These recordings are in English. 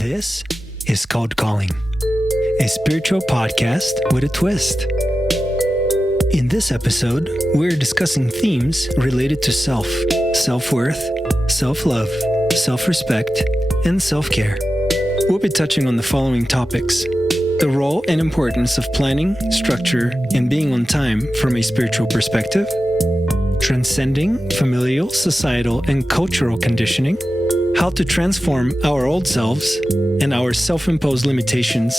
This is called Calling, a spiritual podcast with a twist. In this episode, we're discussing themes related to self, self-worth, self-love, self-respect, and self-care. We'll be touching on the following topics: the role and importance of planning, structure, and being on time from a spiritual perspective, transcending familial, societal, and cultural conditioning, how to transform our old selves and our self-imposed limitations,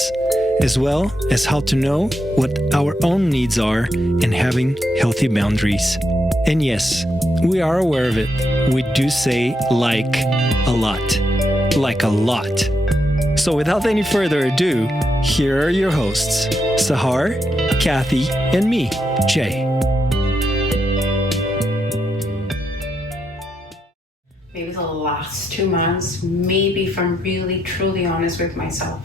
as well as how to know what our own needs are and having healthy boundaries. And yes, we are aware of it. We do say like a lot. Like a lot. So without any further ado, here are your hosts, Sahar, Kathy, and me, Jay. Maybe the last 2 months, maybe if I'm really truly honest with myself,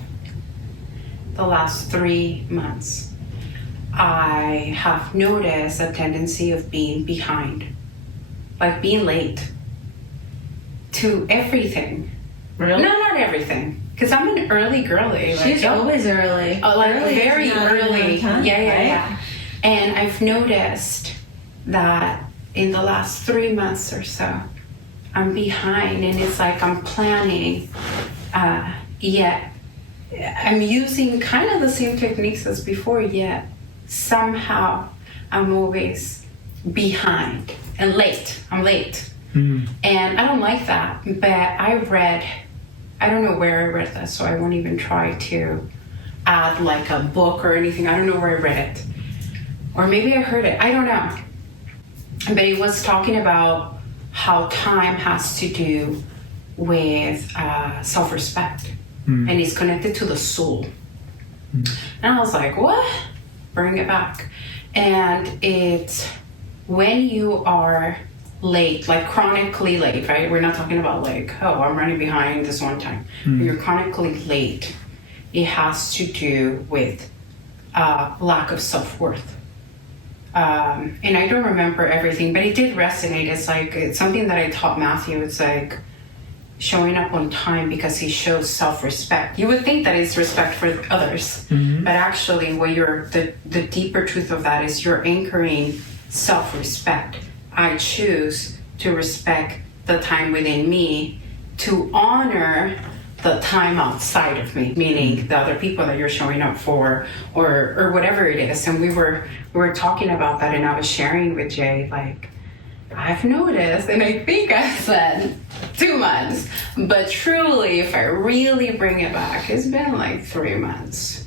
the last 3 months, I have noticed a tendency of being behind, like being late to everything. Really? No, not everything, because I'm an early girly. She's always early. Oh, like early very early. Time, Yeah. And I've noticed that in the last 3 months or so, I'm behind, and it's like I'm planning, yet I'm using kind of the same techniques as before, yet somehow I'm always behind and late. I'm late. And I don't like that, but I don't know where I read this, so I won't even try to add like a book or anything. I don't know where I read it. Or maybe I heard it. I don't know. But it was talking about how time has to do with self-respect. And it's connected to the soul. And I was like, what? Bring it back. And it's when you are late, like chronically late, right? We're not talking about like, oh, I'm running behind this one time. When you're chronically late, it has to do with lack of self-worth. And I don't remember everything, but it did resonate. It's something that I taught Matthew. It's like showing up on time because he shows self-respect. You would think that it's respect for others, but actually what the deeper truth of that is you're anchoring self-respect. I choose to respect the time within me, to honor the time outside of me, meaning the other people that you're showing up for, or whatever it is. And we were talking about that, and I was sharing with Jay, like, I've noticed, and I think I said 2 months, but truly, if I really bring it back, it's been like 3 months.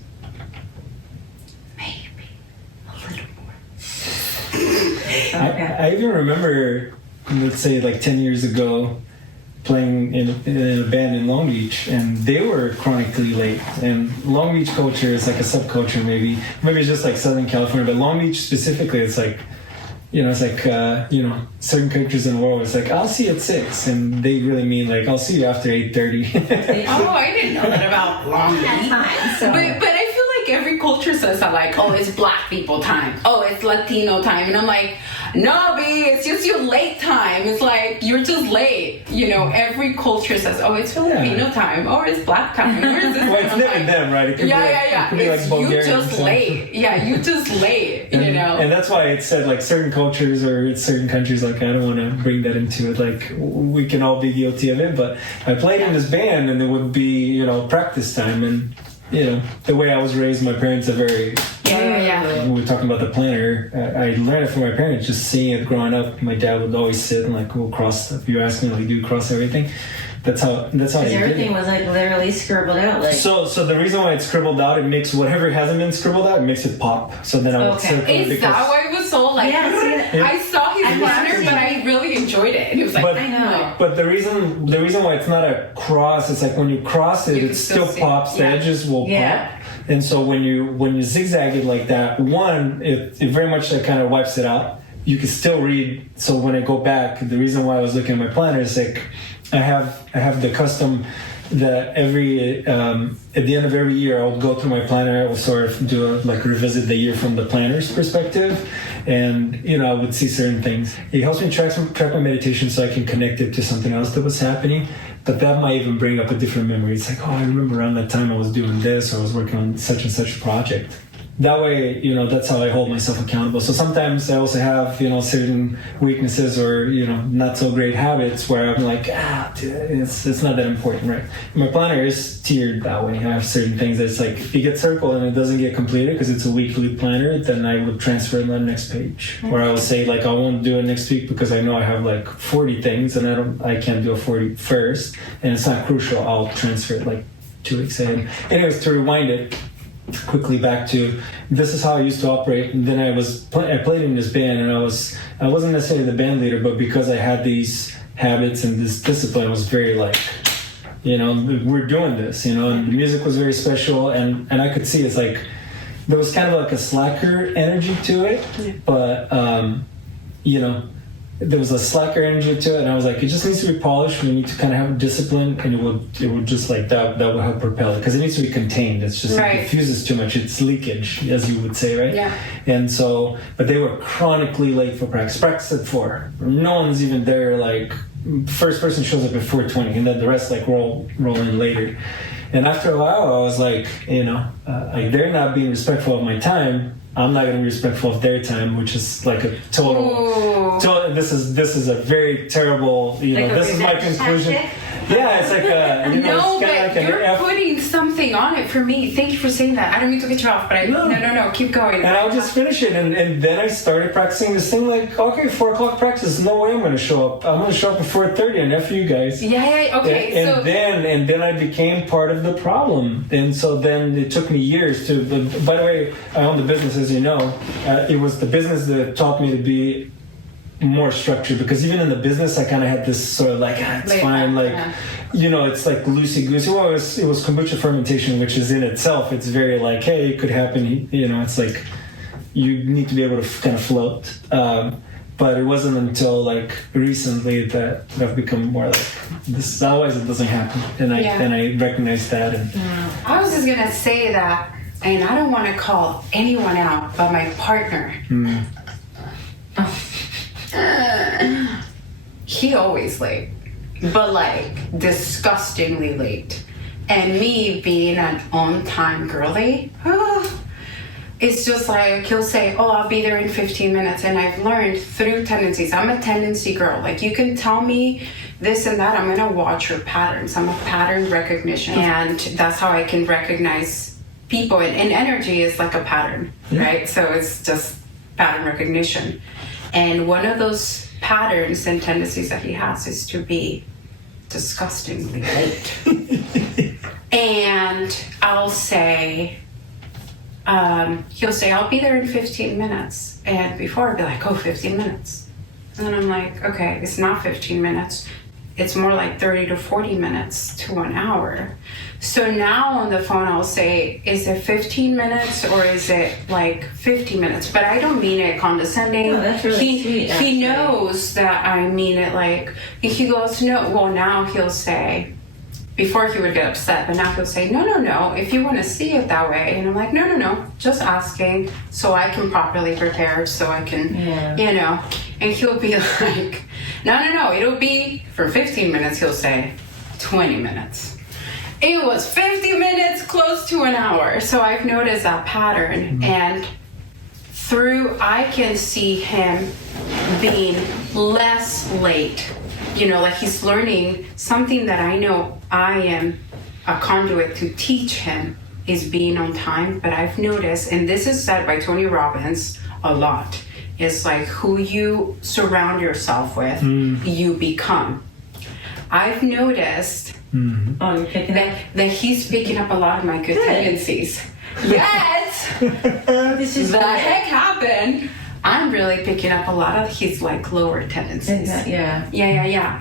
Maybe a little more. I even remember, let's say like 10 years ago, playing in a band in Long Beach, and they were chronically late. And Long Beach culture is like a subculture, maybe it's just like Southern California, but Long Beach specifically, it's like, it's like, certain countries in the world, it's like, I'll see you at 6, and they really mean like, I'll see you after 8:30. Oh, I didn't know that about Long Beach. But I feel like every culture says that, like, oh, it's Black people time. Oh, it's Latino time. And I'm like, no, B, it's just your late time. It's like, you're just late. Every culture says, oh, it's Filipino time. Or it's Black time. Or it's this Well, it's never them, right? It could be It could be like Bulgarian. You just late. Yeah, you just late, And that's why it said, like, certain cultures or certain countries, like, I don't want to bring that into it. Like, we can all be guilty of it. But I played in this band, and there would be, practice time. And, the way I was raised, my parents are very... When we were talking about the planner, I learned it from my parents, just seeing it growing up. My dad would always sit and like, we'll cross, if you ask me, like, do you cross everything? That's how everything was like literally scribbled out. Like, so the reason why it's scribbled out, it makes whatever hasn't been scribbled out, it makes it pop. So then I would circle it. Is that why it was so like? I saw his planner, but I really enjoyed it. And it was like, I know. But the reason why it's not a cross, it's like when you cross it, it still pops. The edges will pop. And so when you zigzag it like that, one, it very much kind of wipes it out. you can still read. So when I go back, the reason why I was looking at my planner is like I have the custom that every at the end of every year I'll go through my planner. I will sort of do revisit the year from the planner's perspective, and I would see certain things. It helps me track my meditation so I can connect it to something else that was happening. But that might even bring up a different memory. It's like, oh, I remember around that time I was doing this, or I was working on such and such a project. That way, that's how I hold myself accountable. So sometimes I also have, certain weaknesses or, not so great habits where I'm like, it's not that important, right? My planner is tiered that way. I have certain things that's like, if you get circled and it doesn't get completed because it's a weekly planner, then I would transfer it to the next page. Or I would say, I won't do it next week because I know I have 40 things and I can't do a 41st. And it's not crucial. I'll transfer it 2 weeks ahead. Anyways, to rewind it quickly back to, this is how I used to operate. And then I played in this band, and I wasn't necessarily the band leader, but because I had these habits and this discipline, I was very we're doing this, and the music was very special, and I could see it's there was kind of a slacker energy to it, but there was a slacker energy to it, and I was like, it just needs to be polished. We need to kind of have discipline, and it would just that will help propel it, because it needs to be contained. It's just right. It diffuses too much. It's leakage, as you would say, right? Yeah. And so, but they were chronically late for practice. Practice at 4. No one's even there. First person shows up at 4:20, and then the rest roll in later. And after a while, I was they're not being respectful of my time. I'm not going to be respectful of their time, which is a total. This is a very terrible. This is my conclusion. Tactic? Yeah, it's no, it's but you're putting something on it for me. Thank you for saying that. I don't mean to get you off, but no, keep going. And I'll just finish it, and then I started practicing this thing. 4:00 practice. No way I'm going to show up. I'm going to show up at 4:30 and F you guys. Yeah, okay. And then I became part of the problem, and so then it took me years to. By the way, I own the business, as you know. It was the business that taught me to be more structured, because even in the business I kind of had this sort of it's fine, it's loosey-goosey. Well, it was kombucha fermentation, which is in itself, it's very hey, it could happen, it's you need to be able to kind of float, but it wasn't until recently that I've become more this, otherwise it doesn't happen, and I recognized that. And I was just gonna say that, and I don't want to call anyone out but my partner. He always late, but disgustingly late. And me being an on-time girly, it's just he'll say, oh, I'll be there in 15 minutes. And I've learned through tendencies, I'm a tendency girl. You can tell me this and that, I'm gonna watch your patterns. I'm a pattern recognition. And that's how I can recognize people. And energy is like a pattern, right? So it's just pattern recognition. And one of those patterns and tendencies that he has is to be disgustingly late. And I'll say, he'll say, I'll be there in 15 minutes. And before I'd be 15 minutes. And then I'm okay, it's not 15 minutes. It's more 30 to 40 minutes to an hour. So now on the phone, I'll say, is it 15 minutes or is it 50 minutes? But I don't mean it condescending. No, that's really sweet. He knows that I mean it he goes, no. Well, now he'll say, before he would get upset, but now he'll say, no, if you want to see it that way. And I'm no, just asking so I can properly prepare, so I can, And he'll be no, it'll be for 15 minutes, he'll say 20 minutes. It was 50 minutes, close to an hour. So I've noticed that pattern, and I can see him being less late. He's learning something that I know I am a conduit to teach him is being on time. But I've noticed, and this is said by Tony Robbins a lot, is who you surround yourself with, you become. I've noticed that he's picking up a lot of my good tendencies. Yet, this is the heck happened. I'm really picking up a lot of his lower tendencies. Yeah.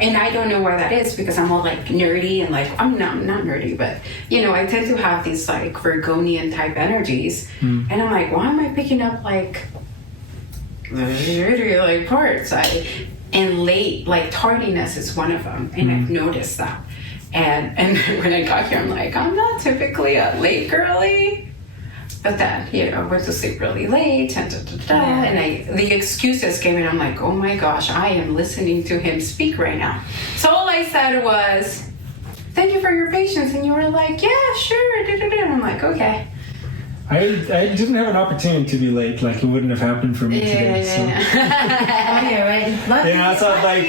And I don't know why that is, because I'm all nerdy and I'm not nerdy, but I tend to have these Virgonian type energies, and I'm why am I picking up really parts. And late, like tardiness is one of them, and I've noticed that. And when I got here, I'm like, I'm not typically a late girly. But then, I went to sleep really late, and the excuses came in. I'm like, oh my gosh, I am listening to him speak right now. So all I said was, thank you for your patience. And you were like, yeah, sure. And I'm like, okay. I didn't have an opportunity to be late. Like, it wouldn't have happened for me today. So. Oh, yeah, right. It's not like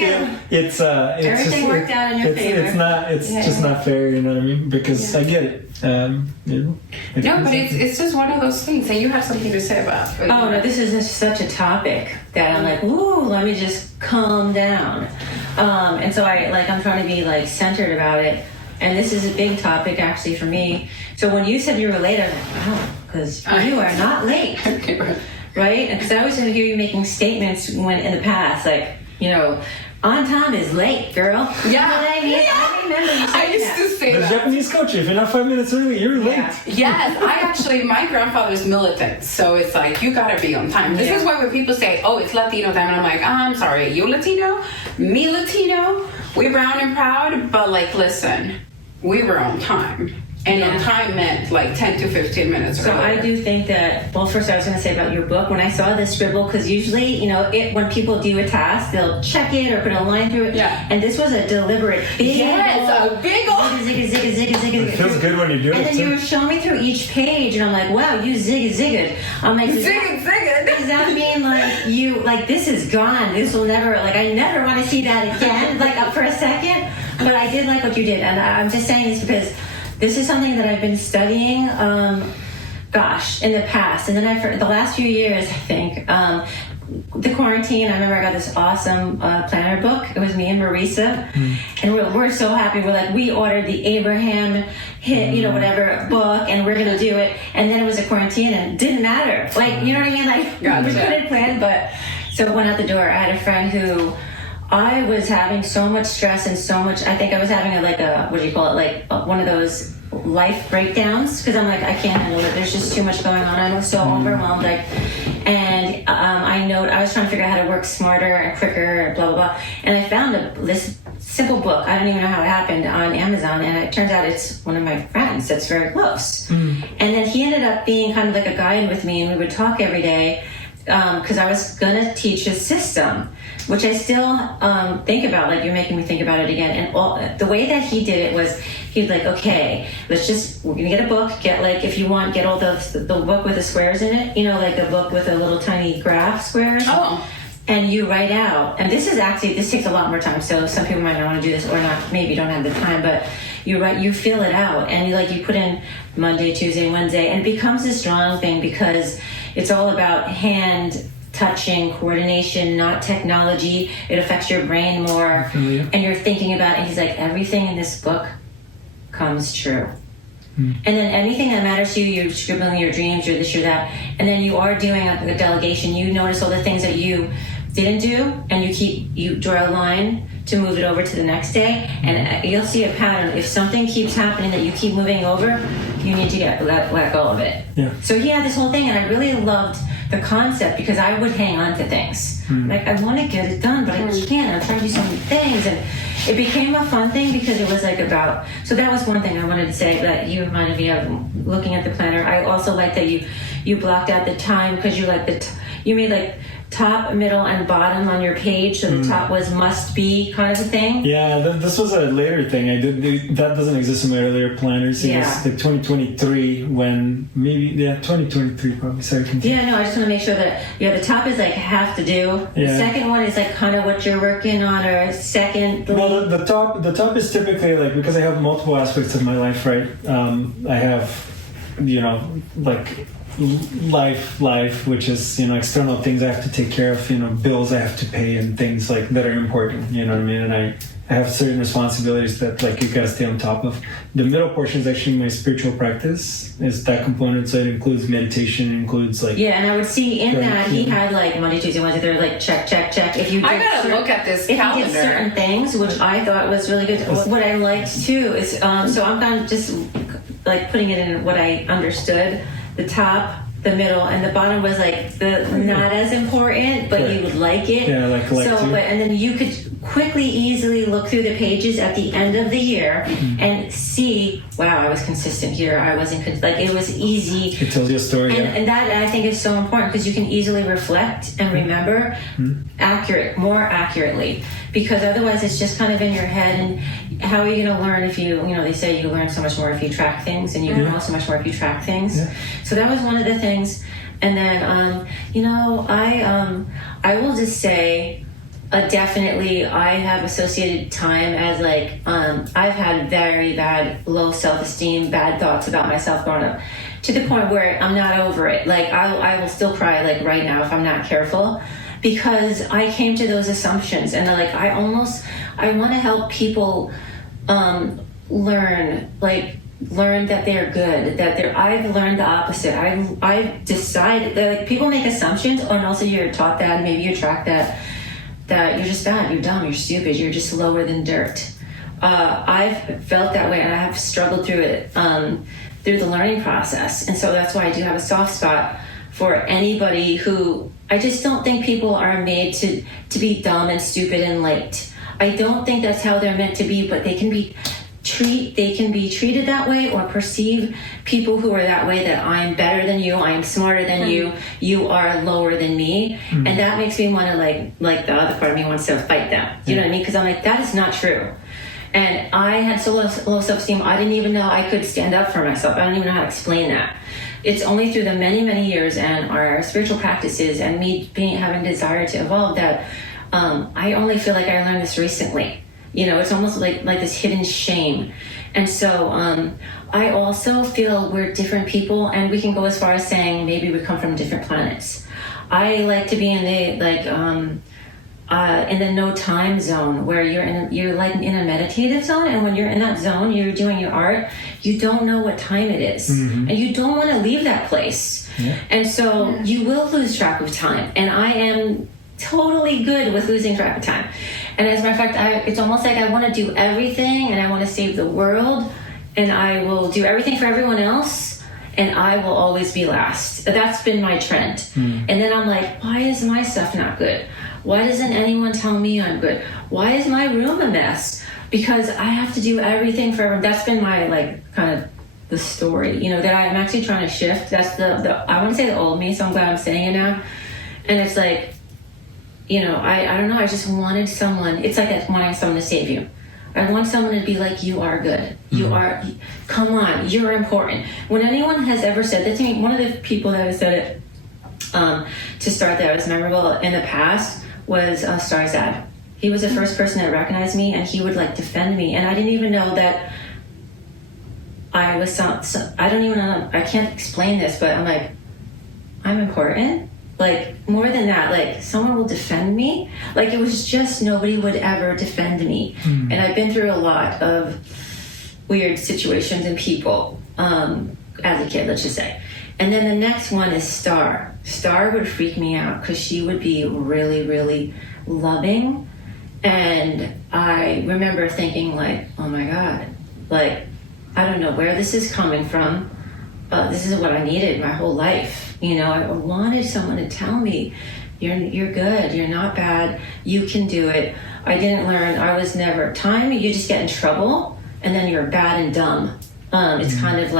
it's everything just, worked out in your favor. It's just not fair, you know what I mean? Because I get it. No, but it's just one of those things, and you have something to say about. Oh no, this is just such a topic that I'm like, ooh, let me just calm down. And so I'm trying to be like centered about it. And this is a big topic actually for me. So when you said you were late, I'm like, oh, because you are not late, right? Because I always hear you making statements when in the past, like, on time is late, girl. Yeah. You know what I mean? I remember you saying I used to say the that. Japanese culture, if you're not 5 minutes early, you're late. Yes, my grandfather's militant, so it's like, you gotta be on time. This is why when people say, oh, it's Latino time, and I'm like, I'm sorry, you Latino? Me Latino? We brown and proud, but like, listen, we were on time. And on time meant like 10 to 15 minutes So earlier. I do think that, well, first I was going to say about your book, when I saw this scribble, because usually, when people do a task, they'll check it or put a line through it. Yeah. And this was a deliberate big a big old... zig. It feels good when you do it. And then you were showing me through each page, and I'm like, wow, you zigged. I'm like, Zigged. does that mean like this is gone? This will never, I never want to see that again, up for a second. But I did like what you did. And I'm just saying this because this is something that I've been studying, in the past. And then the last few years, I think, the quarantine, I remember I got this awesome planner book. It was me and Marisa. And we're so happy. We ordered the Abraham hit, whatever book, and we're going to do it. And then it was a quarantine, and it didn't matter. You know what I mean? Gotcha. We couldn't plan, but... So it went out the door. I had a friend who... I was having so much stress and so much. I think I was having one of those life breakdowns because I'm like, I can't handle it. There's just too much going on. I was so overwhelmed. I was trying to figure out how to work smarter and quicker, and blah blah blah. And I found this simple book. I don't even know how it happened on Amazon, and it turns out it's one of my friends that's very close. And then he ended up being kind of like a guide with me, and we would talk every day. Because I was going to teach a system, which I still think about, you're making me think about it again. And the way that he did it was, he'd okay, we're going to get a book, if you want, get all the book with the squares in it, a book with a little tiny graph squares. Oh. And you write out, and this takes a lot more time, so some people might not want to do this or not, maybe don't have the time, but you fill it out, and you put in Monday, Tuesday, Wednesday, and it becomes a strong thing because it's all about hand touching, coordination, not technology. It affects your brain more, and you're thinking about it. And he's like, everything in this book comes true. And then anything that matters to you, you're scribbling your dreams, you're this, you're that, and then you are doing a delegation. You notice all the things that you didn't do, and you draw a line to move it over to the next day, and you'll see a pattern. If something keeps happening that you keep moving over, you need to let go of it. Yeah. So he had this whole thing, and I really loved the concept because I would hang on to things. I want to get it done, but I can't. I'm trying to do so many things, and it became a fun thing because it was about. So that was one thing I wanted to say that you reminded me of looking at the planner. I also like that you blocked out the time because you you made top, middle, and bottom on your page, so the top was must be kind of a thing. Yeah, this was a later thing. I did that doesn't exist in my earlier planners. It was 2023 when 2023 probably. Sorry, continue. Yeah, no, I just want to make sure that the top is have to do. The second one is kind of what you're working on, or second. Well, the top is typically because I have multiple aspects of my life, right? I have, life, which is external things I have to take care of, bills I have to pay, and things that are important. You know what I mean? And I have certain responsibilities that you gotta stay on top of. The middle portion is actually my spiritual practice. Is that component? So it includes meditation, includes and I would see in that he had Monday, Tuesday, Wednesday. They're check. If you I gotta look at this calendar. If he did certain things, which I thought was really good. What I liked too is so I'm kind of just putting it in what I understood. The top the middle, and the bottom was like the not as important, but you would like it. Yeah, like so, and then you could quickly, easily look through the pages at the end of the year and see, wow, I was consistent here. I wasn't like it was easy. It tells you a story, and that I think is so important because you can easily reflect and remember more accurately. Because otherwise, it's just kind of in your head. And how are you going to learn if they say you learn so much more if you track things, and you know so much more if you track things. Yeah. So that was one of the things. And then, I will just say, definitely, I have associated time as like, I've had very bad, low self-esteem, bad thoughts about myself growing up, to the point where I'm not over it. Like, I will still cry, like, right now if I'm not careful. Because I came to those assumptions, and like I want to help people learn that they're good, I've learned the opposite. I've decided that, like, people make assumptions, and also you're taught that, maybe you track that you're just bad, you're dumb, you're stupid, you're just lower than dirt. I've felt that way, and I have struggled through it through the learning process, and so that's why I do have a soft spot for anybody who, I just don't think people are made to be dumb and stupid and late. I don't think that's how they're meant to be, but they can be treated that way, or perceive people who are that way, that I'm better than you, I'm smarter than you, you are lower than me. And that makes me want to like the other part of me wants to fight them. You know what I mean? Because I'm like, that is not true. And I had so low self-esteem, I didn't even know I could stand up for myself. I don't even know how to explain that. It's only through the many, many years and our spiritual practices and me having a desire to evolve that I only feel like I learned this recently. It's almost like this hidden shame. And so I also feel we're different people, and we can go as far as saying maybe we come from different planets. I like to be in the no time zone, where you're like in a meditative zone, and when you're in that zone, you're doing your art, you don't know what time it is, and you don't want to leave that place, and so you will lose track of time. And I am totally good with losing track of time. And as a matter of fact, it's almost like I want to do everything, and I want to save the world, and I will do everything for everyone else, and I will always be last. That's been my trend. And then I'm like, why is my stuff not good? Why doesn't anyone tell me I'm good? Why is my room a mess? Because I have to do everything for everyone. That's been my kind of the story, that I'm actually trying to shift. That's the I want to say the old me, so I'm glad I'm saying it now. And it's like, I don't know, I just wanted someone, it's like wanting someone to save you. I want someone to be like, you are good. You are, come on, you're important. When anyone has ever said that to me, one of the people that has said it to start that was memorable in the past was Star's dad. He was the first person that recognized me, and he would defend me. And I didn't even know that I was I don't even know, I can't explain this, but I'm like, I'm important. More than that, someone will defend me. It was just nobody would ever defend me. And I've been through a lot of weird situations and people as a kid, let's just say. And then the next one is Star. Star would freak me out because she would be really, really loving. And I remember thinking oh my God, I don't know where this is coming from. This is what I needed my whole life. I wanted someone to tell me, you're good, you're not bad, you can do it. I didn't learn, I was never, you just get in trouble, and then you're bad and dumb. It's kind of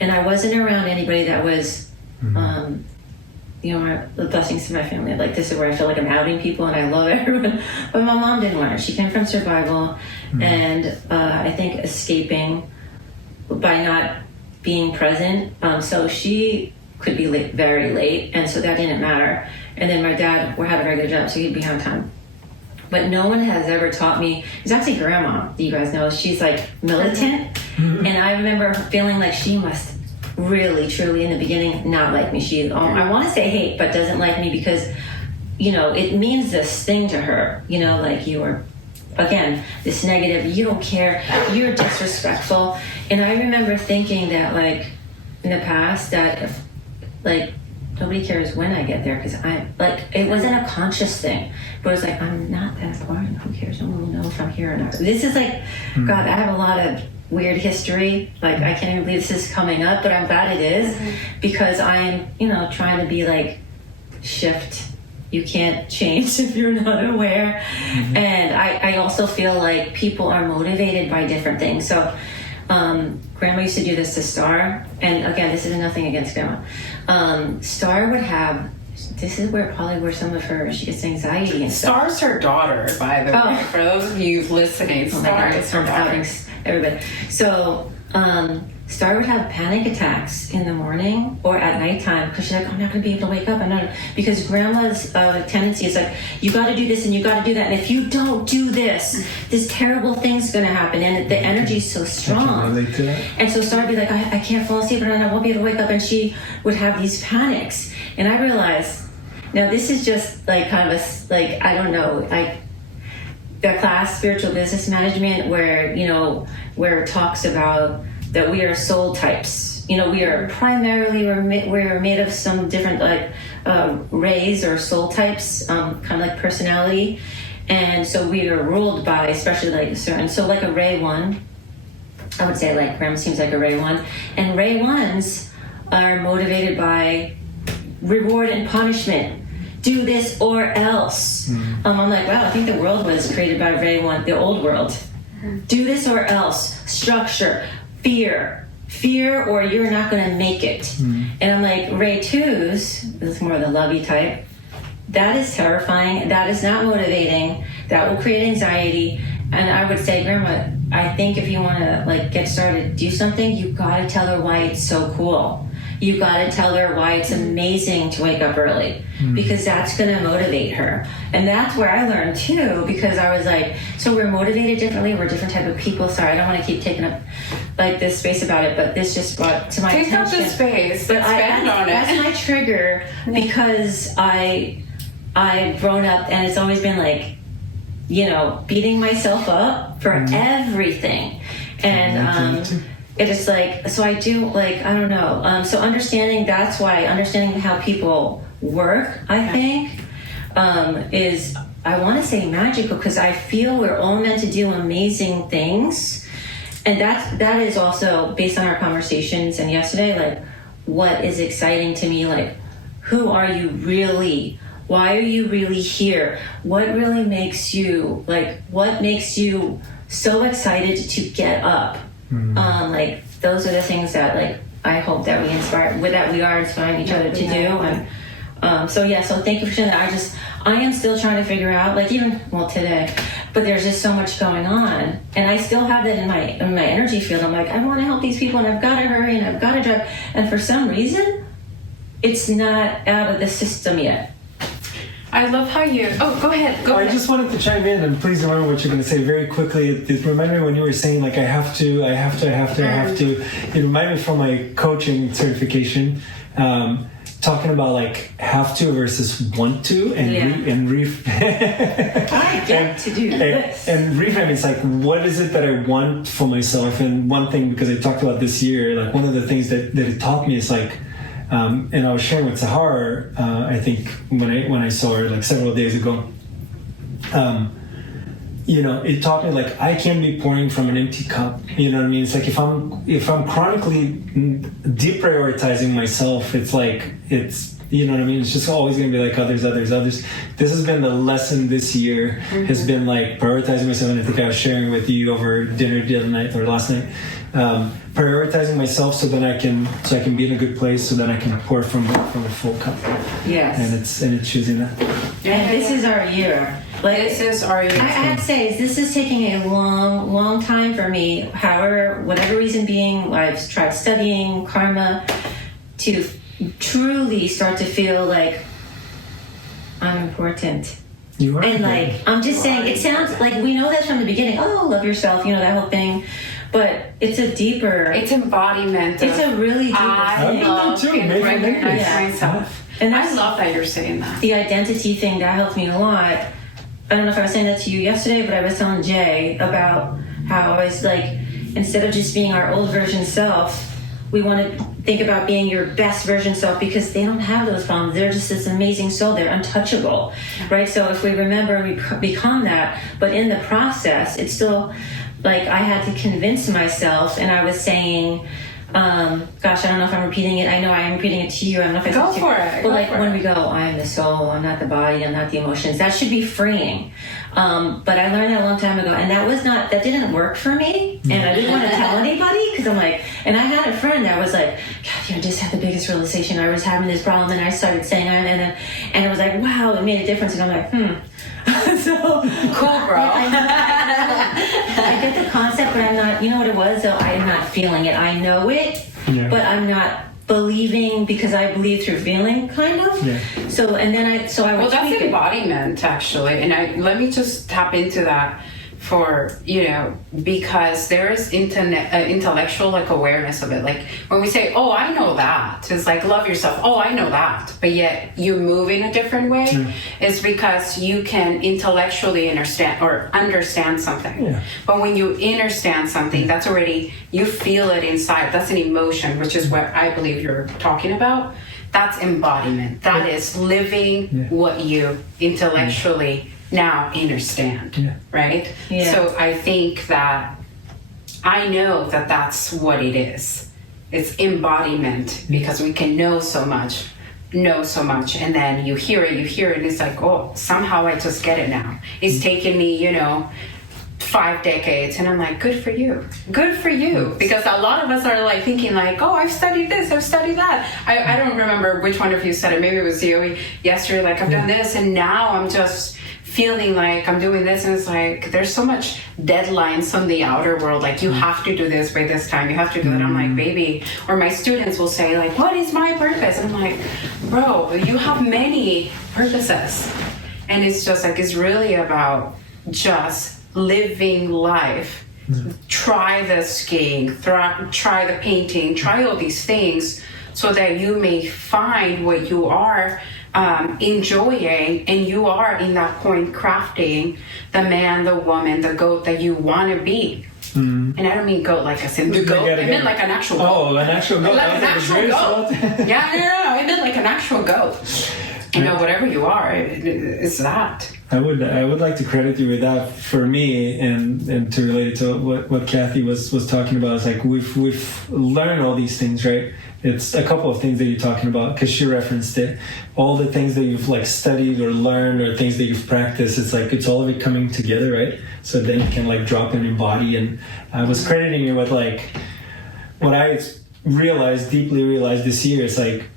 and I wasn't around anybody that was, the blessings to my family. This is where I feel like I'm outing people, and I love everyone. But my mom didn't learn. She came from survival, and I think escaping by not being present. So she could be late, very late, and so that didn't matter. And then my dad had a regular job, so he'd be on time. But no one has ever taught me. It's actually Grandma, you guys know, she's militant, and I remember feeling like she must really, truly, in the beginning, not like me. She, I want to say hate, but doesn't like me because, it means this thing to her. You are, again, this negative. You don't care. You're disrespectful. And I remember thinking that, in the past, that if, nobody cares when I get there, because it wasn't a conscious thing, but it was I'm not that important. Who cares? No one will know if I'm here or not. This is God, I have a lot of weird history. Like, I can't even believe this is coming up, but I'm glad it is, because I'm, trying to be like, shift. You can't change if you're not aware. And I also feel like people are motivated by different things. So Grandma used to do this to Star, and again, this is nothing against Grandma. Star would have, this is probably where some of her, she gets anxiety and stuff. Star's her daughter, by the way. For those of you listening, Star is her daughter. Everybody. So Star would have panic attacks in the morning or at nighttime because she's like, I'm not going to be able to wake up. Because Grandma's tendency is like, you got to do this and you got to do that. And if you don't do this, this terrible thing's going to happen. And the energy is so strong. I can relate to that. And so Star would be like, I can't fall asleep and I won't be able to wake up. And she would have these panics. And I realized, now this is just like kind of I don't know, like the class Spiritual Business Management where it talks about that we are soul types. We are primarily, we're made of some different rays or soul types, kind of like personality. And so we are ruled by, especially like certain, so like a Ray 1, I would say like Grandma seems like a Ray 1. And Ray 1s are motivated by reward and punishment. Do this or else. I'm like, wow, I think the world was created by Ray 1, the old world. Do this or else. Structure. Fear or you're not going to make it. And I'm like, Ray 2s, this is more of the lovey type, that is terrifying, that is not motivating, that will create anxiety. And I would say, Grandma, I think if you want to like get started, do something, you got to tell her why it's so cool. You got to tell her why it's amazing to wake up early, because that's going to motivate her. And that's where I learned too, because I was like, so we're motivated differently. We're different type of people. Sorry, I don't want to keep taking up like this space about it, but this just brought to my attention. Take up the space. But that's my trigger, because I've grown up and it's always been like, beating myself up for everything. And it is like, so I do like, I don't know. So understanding how people work, I think, is, I want to say magical, because I feel we're all meant to do amazing things. And that is also based on our conversations and yesterday, like what is exciting to me, like who are you really? Why are you really here? What really makes you, what makes you so excited to get up? Like those are the things that I hope that we are inspiring each other to do. And so thank you for sharing that. I am still trying to figure out, today, but there's just so much going on, and I still have that in my energy field. I'm like, I want to help these people, and I've got to hurry, and I've got to drive, and for some reason, it's not out of the system yet. I love how you... Oh, go ahead. I just wanted to chime in, and please remember what you're going to say very quickly. It reminded me when you were saying, I have to. It reminded me from my coaching certification, talking about, have to versus want to, and I get to do this. And reframe, it's what is it that I want for myself? And one thing, because I talked about this year, one of the things that it taught me is, and I was sharing with Sahar, I think when I saw her several days ago, it taught me I can't be pouring from an empty cup. You know what I mean? It's if I'm chronically deprioritizing myself, it's you know what I mean? It's just always going to be others. This has been the lesson this year, has been prioritizing myself. And I think I was sharing with you over dinner the other night or last night. Prioritizing myself so I can be in a good place, so that I can pour from a full cup. Yes. And it's choosing that. And this is our year. This is our year. I have to say, this is taking a long time for me. However, whatever reason being, I've tried studying karma to truly start to feel like I'm important. You are. And I'm just saying, it sounds like we know that from the beginning. Oh, love yourself, that whole thing. But it's a deeper... It's embodiment. It's a really deeper thing. I love and recognize myself. And I love that you're saying that. The identity thing, that helps me a lot. I don't know if I was saying that to you yesterday, but I was telling Jay about how I was instead of just being our old version self, we want to think about being your best version self, because they don't have those problems. They're just this amazing soul. They're untouchable, right? So if we remember, we become that. But in the process, it's still... like I had to convince myself, and I was saying, gosh, I don't know if I'm repeating it. I know I am repeating it to you. I don't know if I Go said for to you. it. But like when we go, I am the soul, I'm not the body, I'm not the emotions. That should be freeing. But I learned that a long time ago, and that didn't work for me. And I didn't want to tell anybody because I'm like, and I had a friend that was like, Kathy, I just had the biggest realization. I was having this problem, and I started saying it, and it was like, wow, it made a difference. And I'm like, So cool, bro. I get the concept, but I'm not. You know what it was? So I'm not feeling it. I know it, but I'm not believing because I believe through feeling, kind of. Yeah. So and then I would Well, that's tweak it. embodiment, actually, and let me just tap into that for because there is intellectual like awareness of it. Like when we say, "Oh, I know that," it's like love yourself. Oh, I know that, but yet you move in a different way. It's because you can intellectually understand something. Yeah. But when you understand something, that's already you feel it inside. That's an emotion, which is what I believe you're talking about. That's embodiment. That is living what you intellectually now understand, right? Yeah. So I think that I know that that's what it is. It's embodiment because we can know so much, and then you hear it, and it's like, oh, somehow I just get it now. It's taken me, 5 decades, and I'm like, good for you, because a lot of us are like thinking like, oh, I've studied this, I've studied that. I don't remember which one of you said it, maybe it was you yesterday, like I've done this, and now I'm just feeling like I'm doing this, and it's like there's so much deadlines from the outer world, like you have to do this by this time, you have to do that. I'm like, baby, or my students will say like, what is my purpose? And I'm like, bro, you have many purposes, and it's just like it's really about just living life. Try the skiing, try the painting, try all these things so that you may find what you are enjoying, and you are in that point crafting the man, the woman, the goat that you want to be. And I don't mean goat like I said the goat. I meant like an actual goat. Oh, an actual goat. Like an actual goat. Yeah, no. I meant like an actual goat. Whatever you are, it's that. I would like to credit you with that. For me, and to relate it to what Kathy was talking about, is like we've learned all these things, right? It's a couple of things that you're talking about, because she referenced it. All the things that you've like studied or learned, or things that you've practiced, it's like it's all of it coming together, right? So then you can like drop in your body. And I was crediting you with like what I deeply realized this year. It's like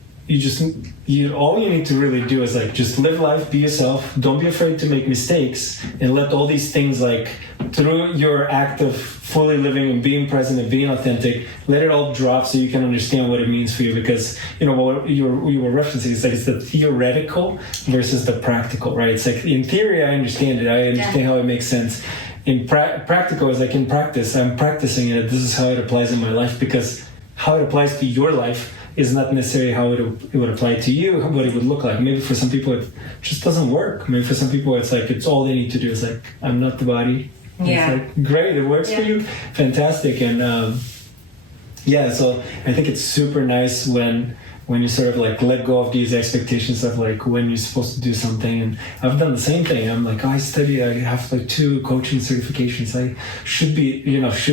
all you need to really do is like just live life, be yourself, don't be afraid to make mistakes, and let all these things, like through your act of fully living and being present and being authentic, let it all drop so you can understand what it means for you. Because what you were referencing is like it's the theoretical versus the practical, right? It's like in theory I understand it, I understand how it makes sense. In practical is like in practice, I'm practicing it. This is how it applies in my life, because how it applies to your life is not necessarily how it would apply to you, what it would look like. Maybe for some people it just doesn't work. Maybe for some people it's like it's all they need to do. It's like, I'm not the body. Yeah. It's like, great, it works for you. Fantastic. And so I think it's super nice when you sort of like let go of these expectations of like when you're supposed to do something. And I've done the same thing. I'm like, I have like 2 coaching certifications. I should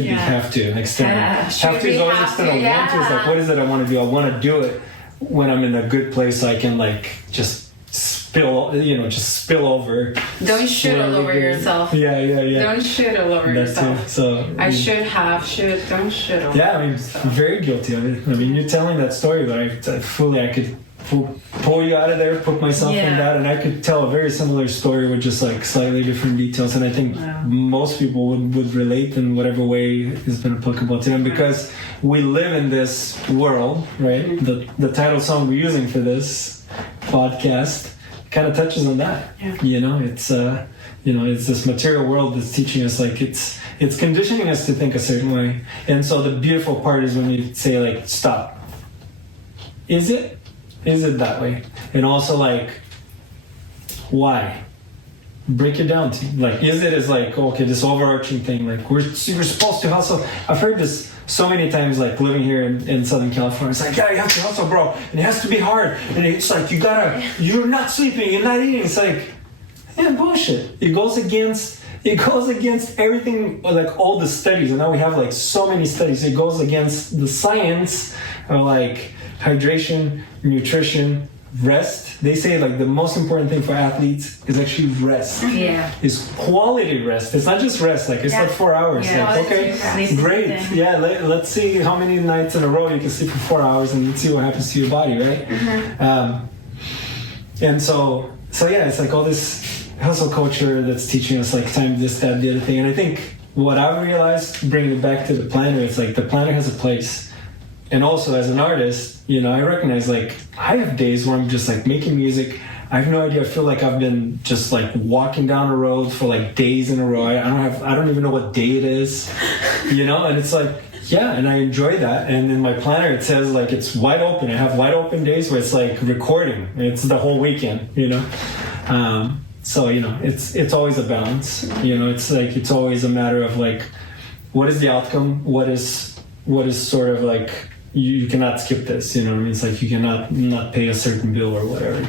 have to. Like, have to is always instead of want to. It's like, what is it I want to do? I want to do it when I'm in a good place, so I can like just spill over. Don't shit all over yourself. Yeah. Don't shit all over yourself. Too. So don't shit all over yourself. Very guilty of it. I mean, you're telling that story, but I could pull you out of there, put myself in that, and I could tell a very similar story with just like slightly different details. And I think most people would relate in whatever way has been applicable to them, because we live in this world, right? Mm-hmm. The title song we're using for this podcast kind of touches on that. It's it's this material world that's teaching us, like it's conditioning us to think a certain way. And so the beautiful part is when you say like, stop, is it that way? And also like, why? Break it down to like, is it as like, okay, this overarching thing, like we're supposed to hustle. I've heard this so many times, like living here in Southern California. It's like, you have to hustle, bro, and it has to be hard, and it's like you're not sleeping, you're not eating. It's like, bullshit. It goes against it goes against everything, like all the studies, and now we have like so many studies. It goes against the science of like hydration, nutrition, rest. They say like the most important thing for athletes is actually rest. Yeah. Is quality rest. It's not just rest. Like it's not 4 hours. Yeah. Like okay, great. Yeah, let's see how many nights in a row you can sleep for 4 hours and let's see what happens to your body, right? And so yeah, it's like all this hustle culture that's teaching us like time, this, that, the other thing. And I think what I've realized, bringing it back to the planner, it's like the planner has a place. And also as an artist, you know, I recognize like I have days where I'm just like making music. I have no idea. I feel like I've been just like walking down a road for like days in a row. I don't even know what day it is, you know. And it's like, yeah, and I enjoy that. And in my planner, it says like it's wide open. I have wide open days where it's like recording. It's the whole weekend, you know. So you know, it's always a balance. You know, it's like it's always a matter of like, what is the outcome? What is sort of like you cannot skip this. You know what I mean? It's like you cannot not pay a certain bill or whatever,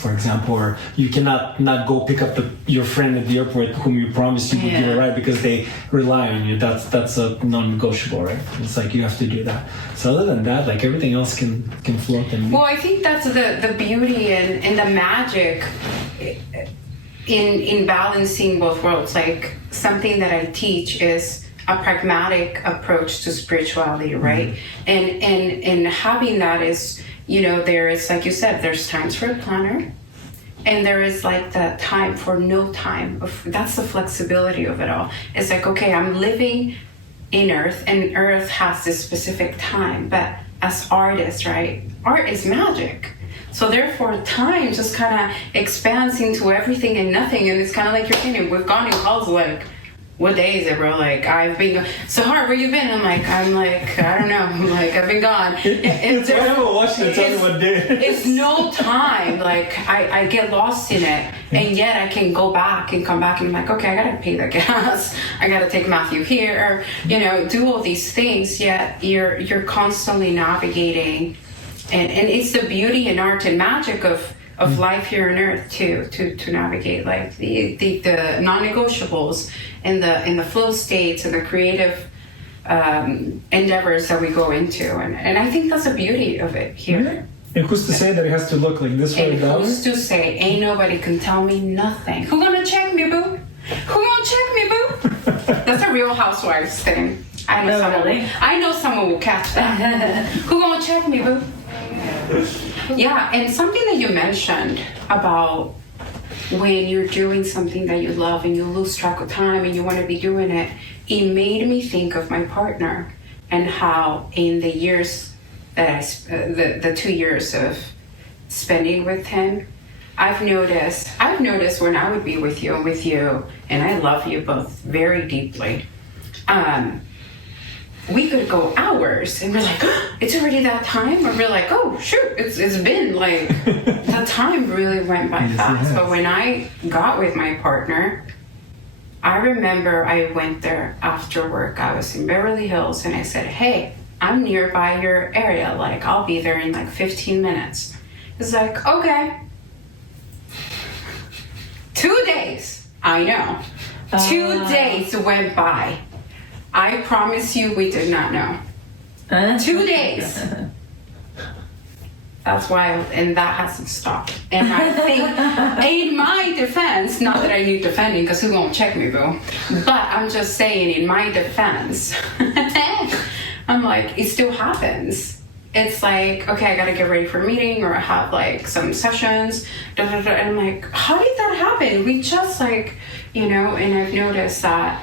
for example, or you cannot not go pick up your friend at the airport whom you promised you would give a ride because they rely on you. That's a non-negotiable, right? It's like you have to do that. So other than that, like everything else can float. Well, I think that's the beauty and the magic in balancing both worlds. Like something that I teach is a pragmatic approach to spirituality, right? And having that is, you know, there is, like you said, there's times for a planner, and there is like the time for no time. That's the flexibility of it all. It's like, okay, I'm living in Earth, and Earth has this specific time. But as artists, right, art is magic. So therefore, time just kind of expands into everything and nothing. And it's kind of like you're saying, we've gone in calls like, what day is it, bro? Like, I've been Sahar, where you been? I'm like, I don't know. I'm like, I've been gone. It's whatever watching it, tell me what day. It's no time. Like, I get lost in it. And yet I can go back and come back and I'm like, okay, I gotta pay the gas. I gotta take Matthew here, you know, do all these things. Yet you're constantly navigating. And it's the beauty and art and magic of life here on Earth to navigate like the non-negotiables and the flow states and the creative endeavors that we go into, and I think that's the beauty of it here. And who's to say that it has to look like this way? And who's to say? Ain't nobody can tell me nothing. Who gonna check me, boo? Who gonna check me, boo? That's a Real Housewives thing. I know someone will catch that. Who gonna check me, boo? Yeah, and something that you mentioned about when you're doing something that you love and you lose track of time and you want to be doing it, it made me think of my partner and how in the years that the 2 years of spending with him, I've noticed when I would be with you, and I love you both very deeply, we could go hours and we're like, oh, it's already that time, or we're like, oh shoot, it's been like the time really went by fast. But when I got with my partner, I remember I went there after work. I was in Beverly Hills and I said, hey, I'm nearby your area, like I'll be there in like 15 minutes. It's like, okay. 2 days, I know. 2 days went by. I promise you we did not know. 2 days. That's wild, and that hasn't stopped. And I think, in my defense, not that I need defending, because who gonna check me, boo? But I'm just saying, in my defense, I'm like, it still happens. It's like, okay, I gotta get ready for a meeting, or I have like some sessions, and I'm like, how did that happen? We just like, you know, and I've noticed that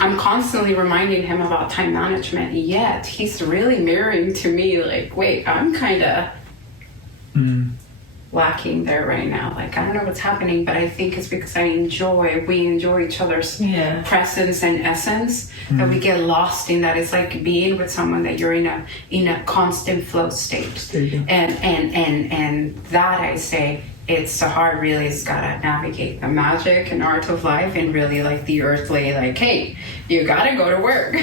I'm constantly reminding him about time management, yet he's really mirroring to me like, wait, I'm kind of lacking there right now. Like, I don't know what's happening, but I think it's because we enjoy each other's presence and essence, that we get lost in that. It's like being with someone that you're in a constant flow state. And that, I say, it's Sahar really has got to navigate the magic and art of life, and really like the earthly, like, hey, you got to go to work.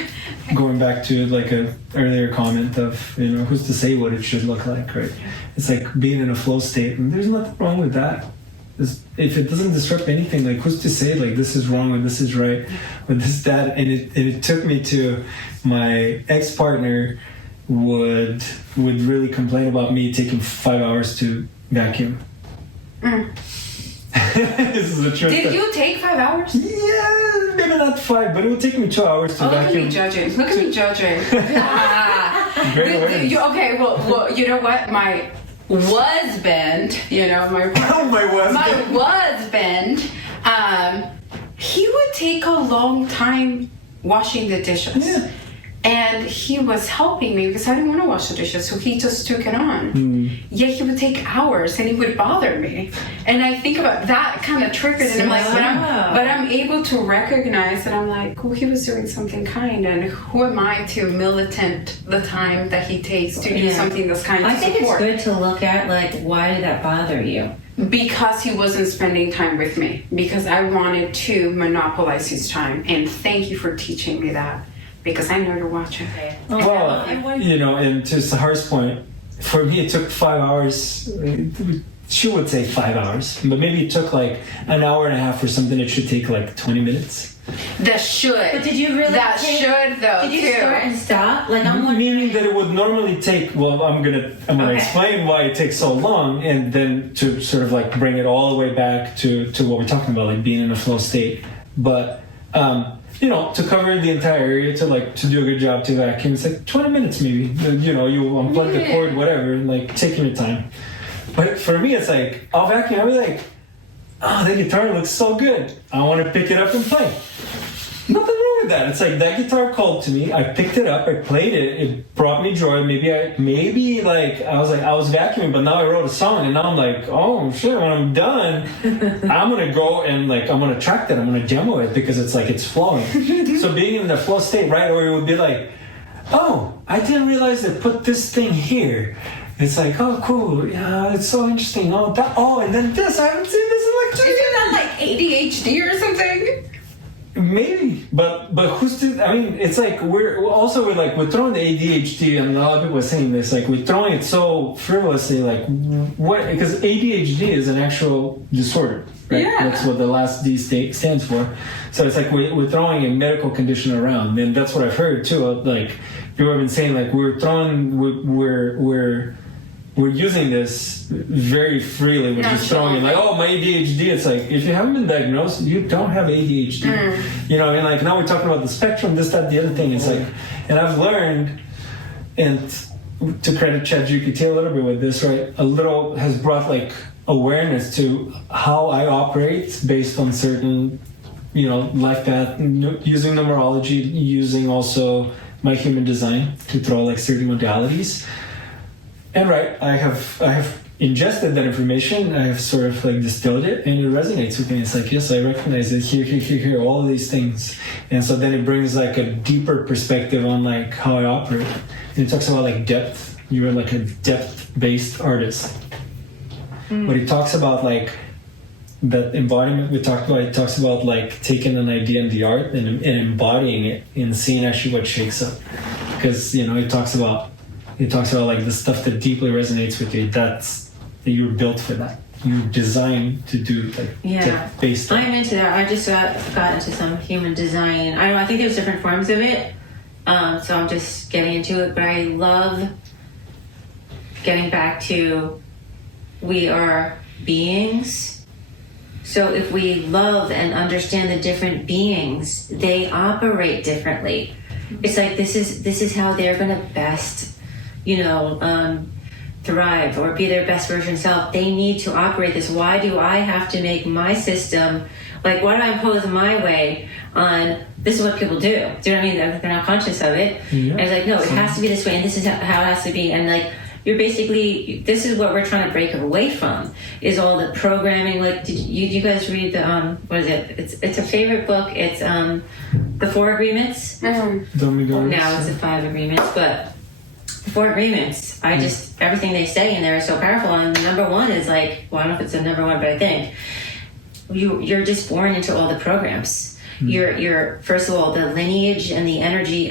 Going back to like a earlier comment of, you know, who's to say what it should look like, right? It's like being in a flow state, and there's nothing wrong with that. if it doesn't disrupt anything, like who's to say like this is wrong or this is right or this that? And it took me to my ex-partner would really complain about me taking 5 hours to vacuum. This is the truth. Did you take 5 hours? Yeah, maybe not 5, but it would take me 2 hours to vacuum. Look at me judging. Great awareness. Okay, well, you know what? My husband, he would take a long time washing the dishes. Yeah. And he was helping me because I didn't want to wash the dishes, so he just took it on. Yet he would take hours and he would bother me. And I think about that kind of triggered, and I'm like, but I'm able to recognize that I'm like, oh, he was doing something kind, and who am I to militant the time that he takes to do something that's kind of I think it's good to look at, like, why did that bother you? Because he wasn't spending time with me. Because I wanted to monopolize his time. And thank you for teaching me that. Because I know you're watching. Well, and to Sahar's point, for me it took 5 hours. She would say 5 hours, but maybe it took like an hour and a half for something that should take like 20 minutes. That should. But did you really? That should though. Did you start and stop? Like meaning that it would normally take. Well, I'm gonna explain why it takes so long, and then to sort of like bring it all the way back to what we're talking about, like being in a flow state. But to cover the entire area, to do a good job to vacuum, it's like 20 minutes maybe. You unplug the cord, whatever, like taking your time. But for me, it's like, I'll vacuum, I'll be like, oh, that guitar looks so good. I want to pick it up and play. Nothing wrong with that. It's like that guitar called to me. I picked it up. I played it. It brought me joy. I was vacuuming, but now I wrote a song, and now I'm like, oh shit. When I'm done, I'm gonna go and I'm gonna track that. I'm gonna demo it because it's like it's flowing. So being in the flow state, right, where it would be like, oh, I didn't realize they put this thing here. It's like, oh, cool. Yeah, it's so interesting. And then this. I haven't seen this in like 2 years. Isn't that like ADHD or something? Maybe, but who's to? I mean, it's like we're throwing the ADHD, and a lot of people are saying this. Like we're throwing it so frivolously. Like what? Because ADHD is an actual disorder, right? Yeah. That's what the last D stands for. So it's like we're throwing a medical condition around, and that's what I've heard too. Like people have been saying, like we're using this very freely. We're just throwing it like, oh, my ADHD. It's like, if you haven't been diagnosed, you don't have ADHD. And like now we're talking about the spectrum, this, that, the other thing. It's like, and I've learned, and to credit ChatGPT a little bit with this, right? A little has brought like awareness to how I operate based on certain, life path, using numerology, using also my human design to throw like certain modalities. And right, I have ingested that information. I have sort of like distilled it, and it resonates with me. It's like, yes, I recognize it. Here, all of these things. And so then it brings like a deeper perspective on like how I operate. And it talks about like depth. You're like a depth-based artist. But it talks about like that embodiment we talked about. It talks about like taking an idea in the art and embodying it and seeing actually what shakes up. Because it talks about like the stuff that deeply resonates with you. That you're built for that. You're designed to do based on. I'm into that. I just got into some human design. I think there's different forms of it. So I'm just getting into it. But I love getting back to we are beings. So if we love and understand the different beings, they operate differently. It's like this is how they're gonna best thrive or be their best version self. They need to operate this. Why do I have to make my system, like why do I impose my way on, this is what people do. Do you know what I mean? They're not conscious of it. Yeah. And it's like, no, it has to be this way, and this is how it has to be. And like, you're basically, this is what we're trying to break away from, is all the programming. Like, did you guys read the, what is it? It's a favorite book. It's The 4 Agreements. Mm-hmm. Now it's the 5 Agreements, but 4 Agreements, everything they say in there is so powerful. And number 1 is like, well, I don't know if it's a number 1, but I think you're just born into all the programs. your first of all, the lineage and the energy,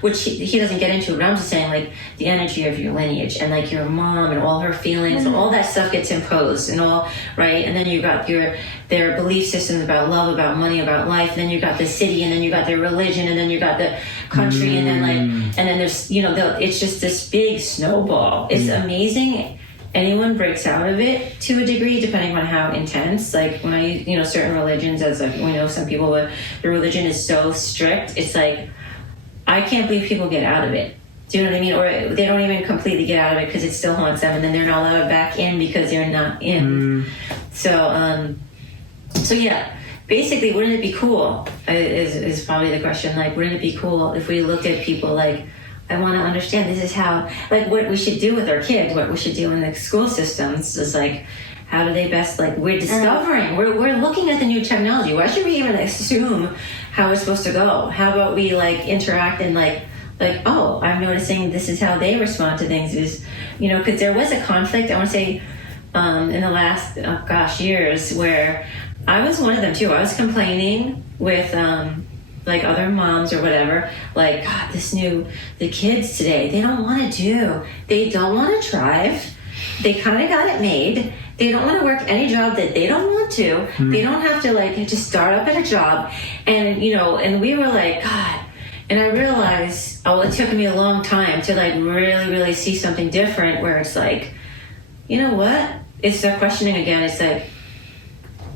which he doesn't get into, but I'm just saying, like, the energy of your lineage and, like, your mom and all her feelings, all that stuff gets imposed and all, right? And then you got their belief systems about love, about money, about life, and then you got the city, and then you got their religion, and then you got the country, and then, like, and then there's, it's just this big snowball. It's amazing. Anyone breaks out of it to a degree, depending on how intense. Like, when I, certain religions, as like, we know some people, but the religion is so strict, it's like, I can't believe people get out of it. Do you know what I mean? Or they don't even completely get out of it because it still haunts them, and then they're not allowed back in because they're not in. So yeah, basically, wouldn't it be cool, is probably the question, like, wouldn't it be cool if we looked at people like, I want to understand, this is how, like, what we should do with our kids, what we should do in the school systems is, like, how do they best, like, we're discovering, we're looking at the new technology. Why should we even assume how it's supposed to go? How about we, like, interact and, like, oh, I'm noticing this is how they respond to things, is, because there was a conflict, I want to say, in the last, years, where I was one of them, too. I was complaining with, like, other moms or whatever, like, God, the kids today, they don't want to drive, they kind of got it made, they don't want to work any job that they don't want to, they don't have to, like, just start up at a job, and, and we were like, God, and I realized, it took me a long time to, like, really, really see something different, where it's like, you know what, it's the questioning again, it's like,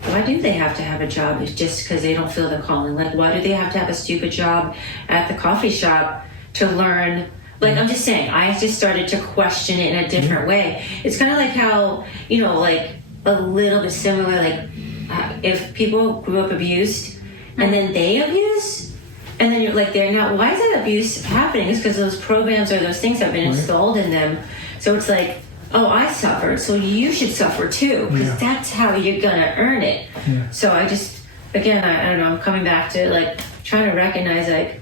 why do they have to have a job just because they don't feel the calling? Like, why do they have to have a stupid job at the coffee shop to learn? Like, I'm just saying, I just started to question it in a different way. It's kind of like how, like, a little bit similar, like, if people grew up abused and then they abuse, and then you're like, they're not, why is that abuse happening? It's because those programs or those things have been installed in them. So it's like, oh, I suffered, so you should suffer too, because that's how you're gonna earn it. So I just, again, I don't know, I'm coming back to, like, trying to recognize, like,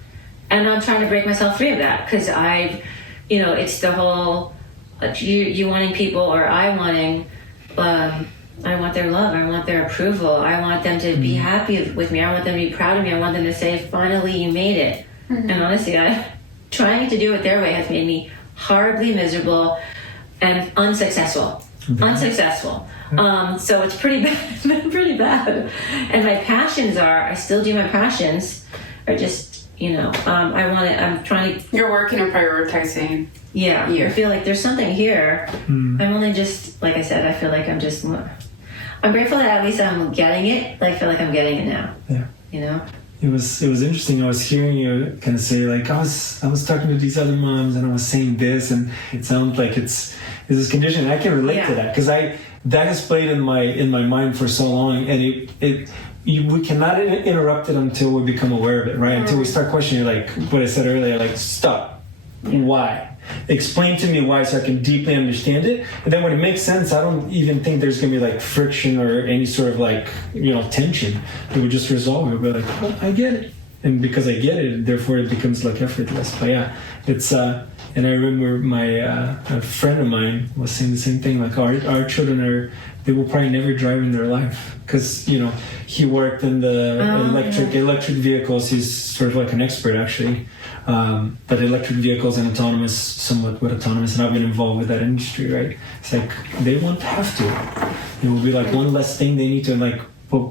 and I'm trying to break myself free of that, because I've, it's the whole, you wanting people, or I wanting, I want their love, I want their approval, I want them to be happy with me, I want them to be proud of me, I want them to say, finally, you made it. And honestly, trying to do it their way has made me horribly miserable, and unsuccessful. So it's pretty bad. And my passions I still do my passions, are just, I'm trying to... You're working on prioritizing. Yeah, I feel like there's something here. I'm only just, like I said, I feel like I'm grateful that at least I'm getting it. I feel like I'm getting it now. Yeah. It was interesting. I was hearing you kind of say, like, I was talking to these other moms and I was saying this, and it sounds like it's this condition. I can relate to that, because that has played in my mind for so long, and we cannot interrupt it until we become aware of it, right? Until we start questioning, like what I said earlier, like, stop, why? Explain to me why, so I can deeply understand it. And then when it makes sense, I don't even think there's going to be, like, friction or any sort of, like, tension. It would just resolve it. We'll be like, well, I get it. And because I get it, therefore it becomes, like, effortless. But yeah, it's, and I remember a friend of mine was saying the same thing. Like, our children they will probably never drive in their life. Because, he worked in the electric vehicles. He's sort of like an expert, actually. But electric vehicles and somewhat with autonomous, and I've been involved with that industry, right? It's like, they won't have to. It will be like one less thing they need to, like, but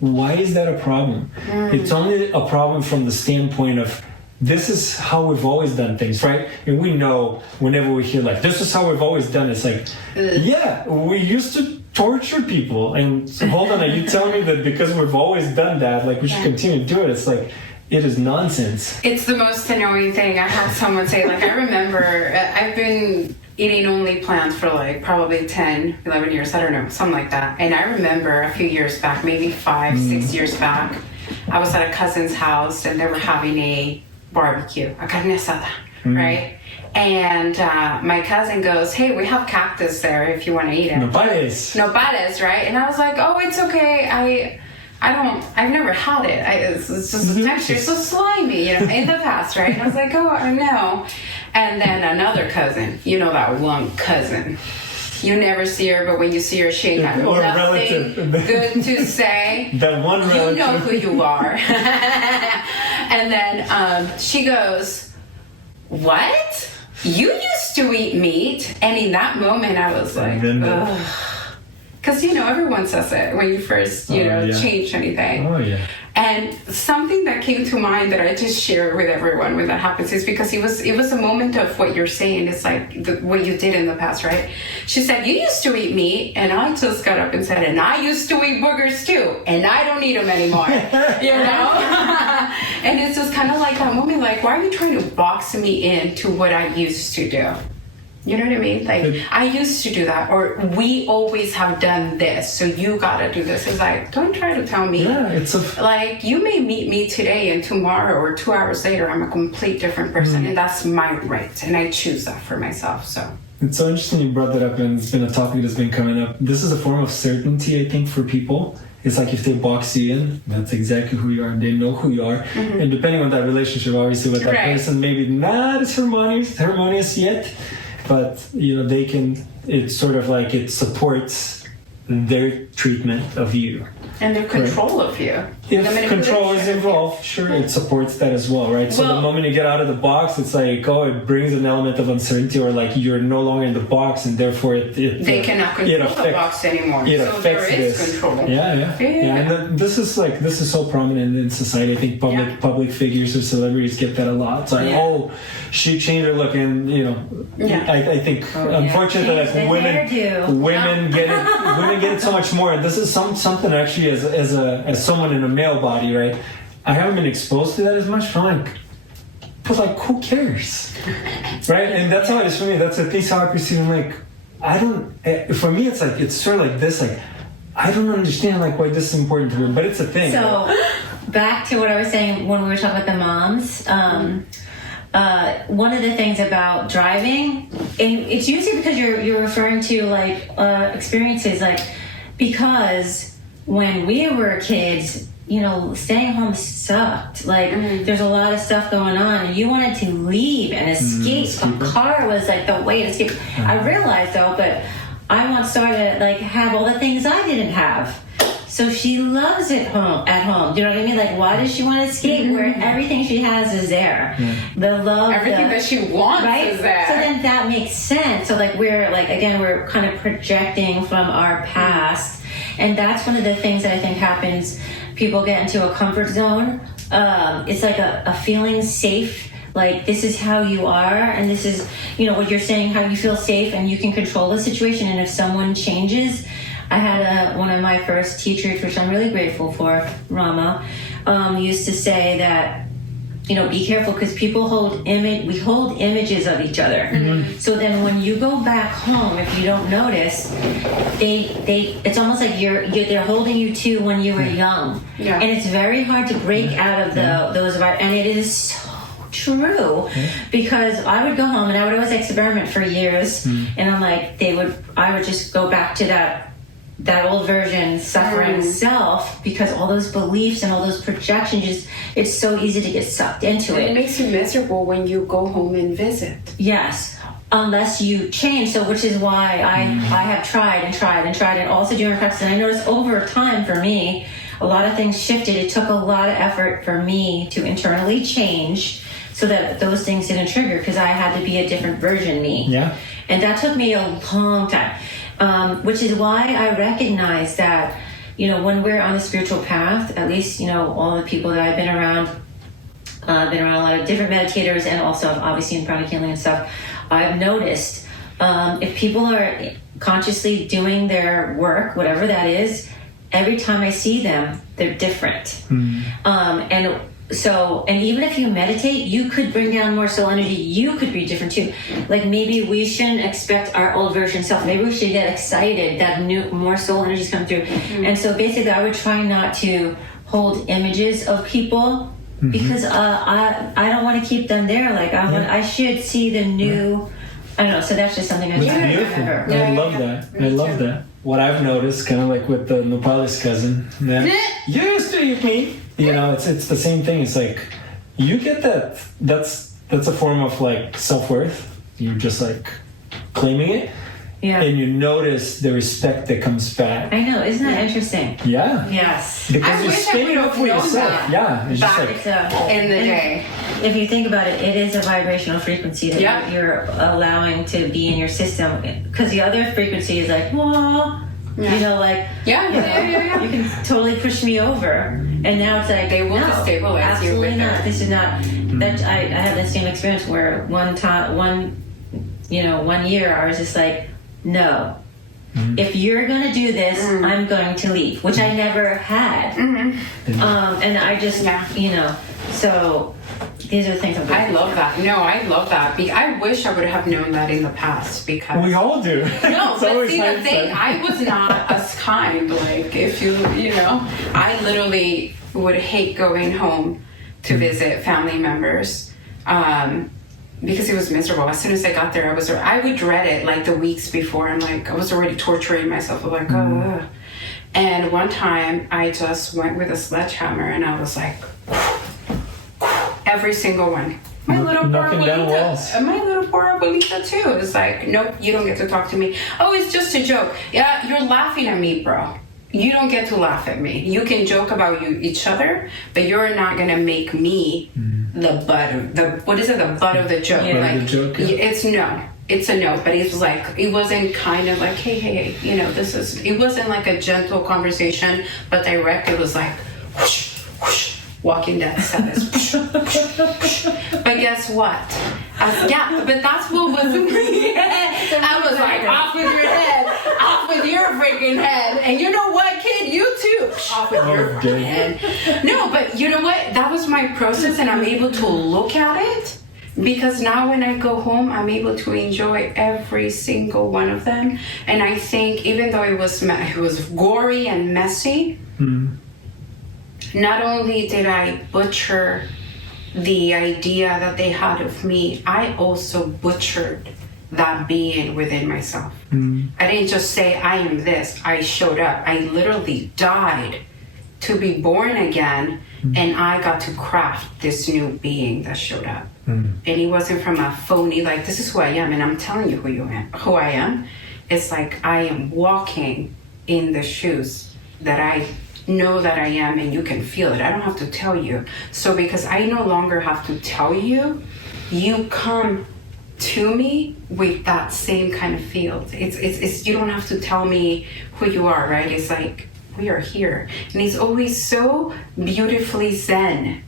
why is that a problem? It's only a problem from the standpoint of, this is how we've always done things, right? And we know whenever we hear, like, this is how we've always done it, it's like, yeah, we used to torture people, and so, hold on, are you telling me that because we've always done that, like, we should continue to do it? It's like, it is nonsense. It's the most annoying thing. I had someone say, like, I remember, I've been eating only plants for, like, probably 10, 11 years, I don't know, something like that. And I remember a few years back, maybe 5, 6 years back, I was at a cousin's house and they were having a barbecue, a carne asada, right? And my cousin goes, hey, we have cactus there if you want to eat it. Nopales, right? And I was like, oh, it's okay. I've never had it. It's just the texture, it's so slimy, in the past, right? And I was like, oh, I know. And then another cousin, that one cousin, you never see her, but when you see her, she ain't got Or nothing relative. good to say. That one relative. You know who you are. And then she goes, what? You used to eat meat? And in that moment, I was like, ugh. Because, everyone says it when you first, change anything. Oh, yeah. And something that came to mind that I just share with everyone when that happens is because it was a moment of what you're saying. It's like what you did in the past, right? She said, you used to eat meat. And I just got up and said, and I used to eat boogers too. And I don't eat them anymore, And it's just kind of like that moment, like, why are you trying to box me into what I used to do? You know what I mean? Like, I used to do that, or we always have done this, so you gotta do this. It's like, don't try to tell me. Yeah, like, you may meet me today and tomorrow or 2 hours later, I'm a complete different person, and that's my right, and I choose that for myself, so. It's so interesting you brought that up, and it's been a topic that's been coming up. This is a form of certainty, I think, for people. It's like if they box you in, that's exactly who you are. They know who you are. Mm-hmm. And depending on that relationship, obviously, with that person, maybe not as harmonious yet. But, it's sort of like it supports their treatment of you. And their control of you. If control is involved, sure, it supports that as well, right? So the moment you get out of the box, it's like, it brings an element of uncertainty, or like you're no longer in the box, and therefore they cannot control the box anymore. So there is control. Yeah. And this is so prominent in society. I think public figures or celebrities get that a lot. It's like, she changed her look, and I think unfortunately that women get it so much more. This is something actually as someone in a male body, right? I haven't been exposed to that as much. But like, who cares, right? And that's how it is for me. That's at least how I perceive it. Like, I don't. For me, it's like it's sort of like this. Like, I don't understand like why this is important to me, but it's a thing. So, back to what I was saying when we were talking about the moms. One of the things about driving, and it's usually because you're referring to like experiences, like because when we were kids, staying home sucked. Like there's a lot of stuff going on, and you wanted to leave and escape. A car was like the way to escape. I realized though, but I want Sahar to like have all the things I didn't have. So she loves it at home. Do you know what I mean? Like, why does she want to escape where everything she has is there? The love, everything that she wants is there. So then that makes sense. So like we're kind of projecting from our past, and that's one of the things that I think happens. People get into a comfort zone. It's like a feeling safe. Like, this is how you are, and this is, what you're saying, how you feel safe, and you can control the situation. And if someone changes, I had one of my first teachers, which I'm really grateful for, Rama, used to say that, be careful, because people we hold images of each other. Mm-hmm. So then when you go back home, if you don't notice, it's almost like they're holding you to when you were young. Yeah. And it's very hard to break out of those, and it is so true, because I would go home and I would always experiment for years, and I'm like, I would just go back to that old version suffering self, because all those beliefs and all those projections, it's so easy to get sucked into it. It makes you miserable when you go home and visit. Yes, unless you change. So which is why I have tried and also during practice, and I noticed over time for me, a lot of things shifted. It took a lot of effort for me to internally change so that those things didn't trigger, because I had to be a different version me. Yeah. And that took me a long time. Which is why I recognize that, when we're on the spiritual path, at least, all the people that I've been around a lot of different meditators, and also obviously in pranic healing and stuff, I've noticed if people are consciously doing their work, whatever that is, every time I see them, they're different. And even if you meditate, you could bring down more soul energy. You could be different too. Like, maybe we shouldn't expect our old version self. Maybe we should get excited that more soul energy is coming through. And so basically, I would try not to hold images of people, because I don't want to keep them there. Like, I should see the new. I don't know. So that's just something I do. Beautiful. I love that. I love that. What I've noticed, kind of like with the Nepalese cousin, that used to eat meat. It's the same thing. It's like, you get that. That's a form of like self-worth. You're just like claiming it. Yeah. and you notice the respect that comes back. I know, isn't that interesting? Yeah. Yes. Because I you're wish I standing would up have for known yourself. that Yeah. It's just back like, in the day. If you think about it, it is a vibrational frequency that Yeah. you're allowing to be in your system. Because the other frequency is like, whoa, Yeah. you know, like, Yeah. you can totally push me over. And now it's like, They will no, destabilize you absolutely with not. their- This is not. That I had the same experience where one year I was just like, no. If you're going to do this, I'm going to leave, which I never had. And I just, so these are things I'm I love that. No, I love that. I wish I would have known that in the past because... we all do. No, It's but always see the hindsight. thing, I was not as kind. Like, if I literally would hate going home to visit family members because it was miserable. As soon as I got there, I would dread it like the weeks before. I'm like, I was already torturing myself. I'm like, oh. And one time I just went with a sledgehammer and I was like, every single one. My little poor Knocking down walls. abuelita. My little poor abuelita too. It's like, nope, you don't get to talk to me. Oh, it's just a joke. Yeah, you're laughing at me, bro. You don't get to laugh at me. You can joke about each other, but you're not gonna make me the butt of the butt of the joke. Yeah. Like The joke, yeah. it's a no. But it's like it wasn't kind of like hey, it wasn't like a gentle conversation, but direct. It was like whoosh, whoosh, Walking Dead says. But guess what? But that's what was in my head. I was like, off with your head, off with your freaking head. And you know what, kid? You too. Off with your freaking head. No, but you know what? That was my process, and I'm able to look at it. Because now when I go home, I'm able to enjoy every single one of them. And I think even though it was gory and messy, not only did I butcher the idea that they had of me, I also butchered that being within myself. I didn't just say, I am this. I showed up. I literally died to be born again, and I got to craft this new being that showed up. And it wasn't from a phony, like, this is who I am, and I'm telling you who I am. It's like I am walking in the shoes that I know that I am, and you can feel it. I don't have to tell you. So because I no longer have to tell you, you come to me with that same kind of feel. It's you don't have to tell me who you are, right? It's like we are here, and it's always so beautifully zen.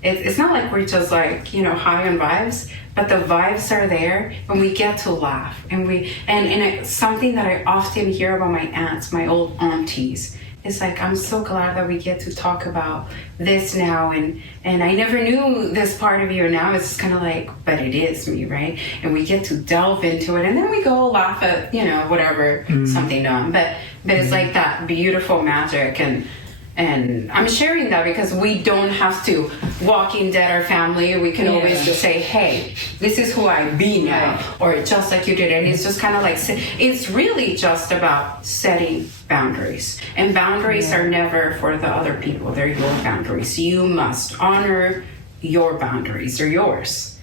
It's not like we're just like high on vibes, but the vibes are there, and we get to laugh, and it's something that I often hear about my aunts, my old aunties. It's like, I'm so glad that we get to talk about this now, and I never knew this part of you, and now it's kind of like, but it is me, right? And we get to delve into it, and then we go laugh at, whatever, something dumb, but it's like that beautiful magic, and I'm sharing that because we don't have to Walking Dead our family. We can always just say, hey, this is who I be now, or just like you did. And it's just kind of like, it's really just about setting boundaries. And boundaries are never for the other people. They're your boundaries. You must honor your boundaries. They're yours.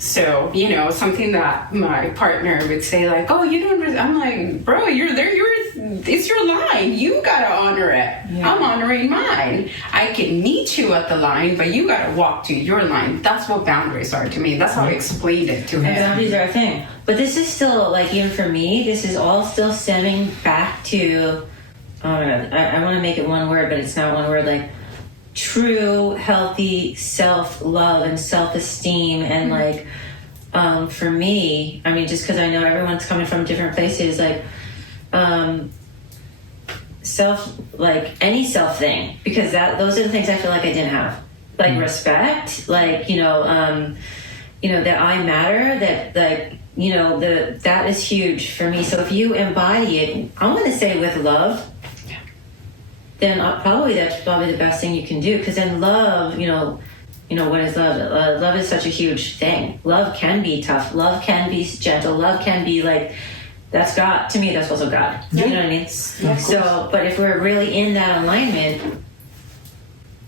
So, something that my partner would say, like, oh, you don't, I'm like, bro, you're there, it's your line. You gotta honor it. Yeah. I'm honoring mine. I can meet you at the line, but you gotta walk to your line. That's what boundaries are to me. That's how I explained it to him. Boundaries are a thing. But this is still, like, even for me, this is all still stemming back to, oh my God, I want to make it one word, but it's not one word, like, true, healthy self-love and self-esteem. And like, for me, I mean, just because I know everyone's coming from different places, like, any self thing, because those are the things I feel like I didn't have, like respect, like, that I matter, that, like, that is huge for me. So if you embody it, I'm going to say with love, then that's probably the best thing you can do. Because then love, what is love? Love is such a huge thing. Love can be tough. Love can be gentle. Love can be like, that's God. To me, that's also God. Yeah. You know what I mean? Yeah, so, but if we're really in that alignment,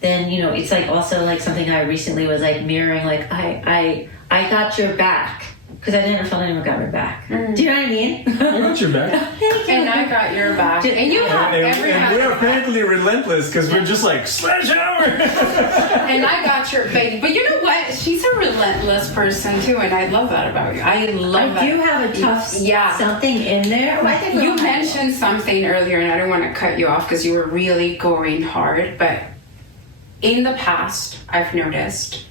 then, it's like also like something I recently was like mirroring, like, I got your back. because I never felt anyone got my back. Do you know what I mean? I got your back. Thank you. And I got your back. And you have And we're apparently relentless because we're just like, sledgehammer! And I got your baby. But you know what? She's a relentless person too, and I love that about you. I do have a tough something in there. You mentioned something earlier, and I don't want to cut you off because you were really going hard, but in the past, I've noticed,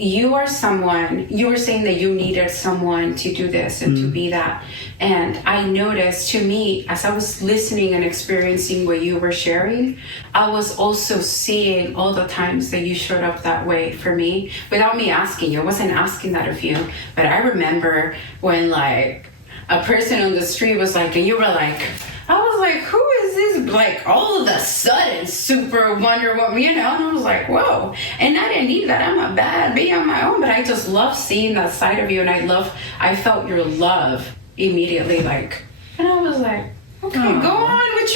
you were saying that you needed someone to do this and to be that. And I noticed, to me, as I was listening and experiencing what you were sharing, I was also seeing all the times that you showed up that way for me without me asking you. I wasn't asking that of you, but I remember when like a person on the street was like, and you were like, I was like, who is this? Like, all of a sudden, super Wonder Woman, you know? And I was like, whoa. And I didn't need that. I'm a bad bee on my own. But I just love seeing that side of you. And I felt your love immediately. Like, and I was like, okay, go on with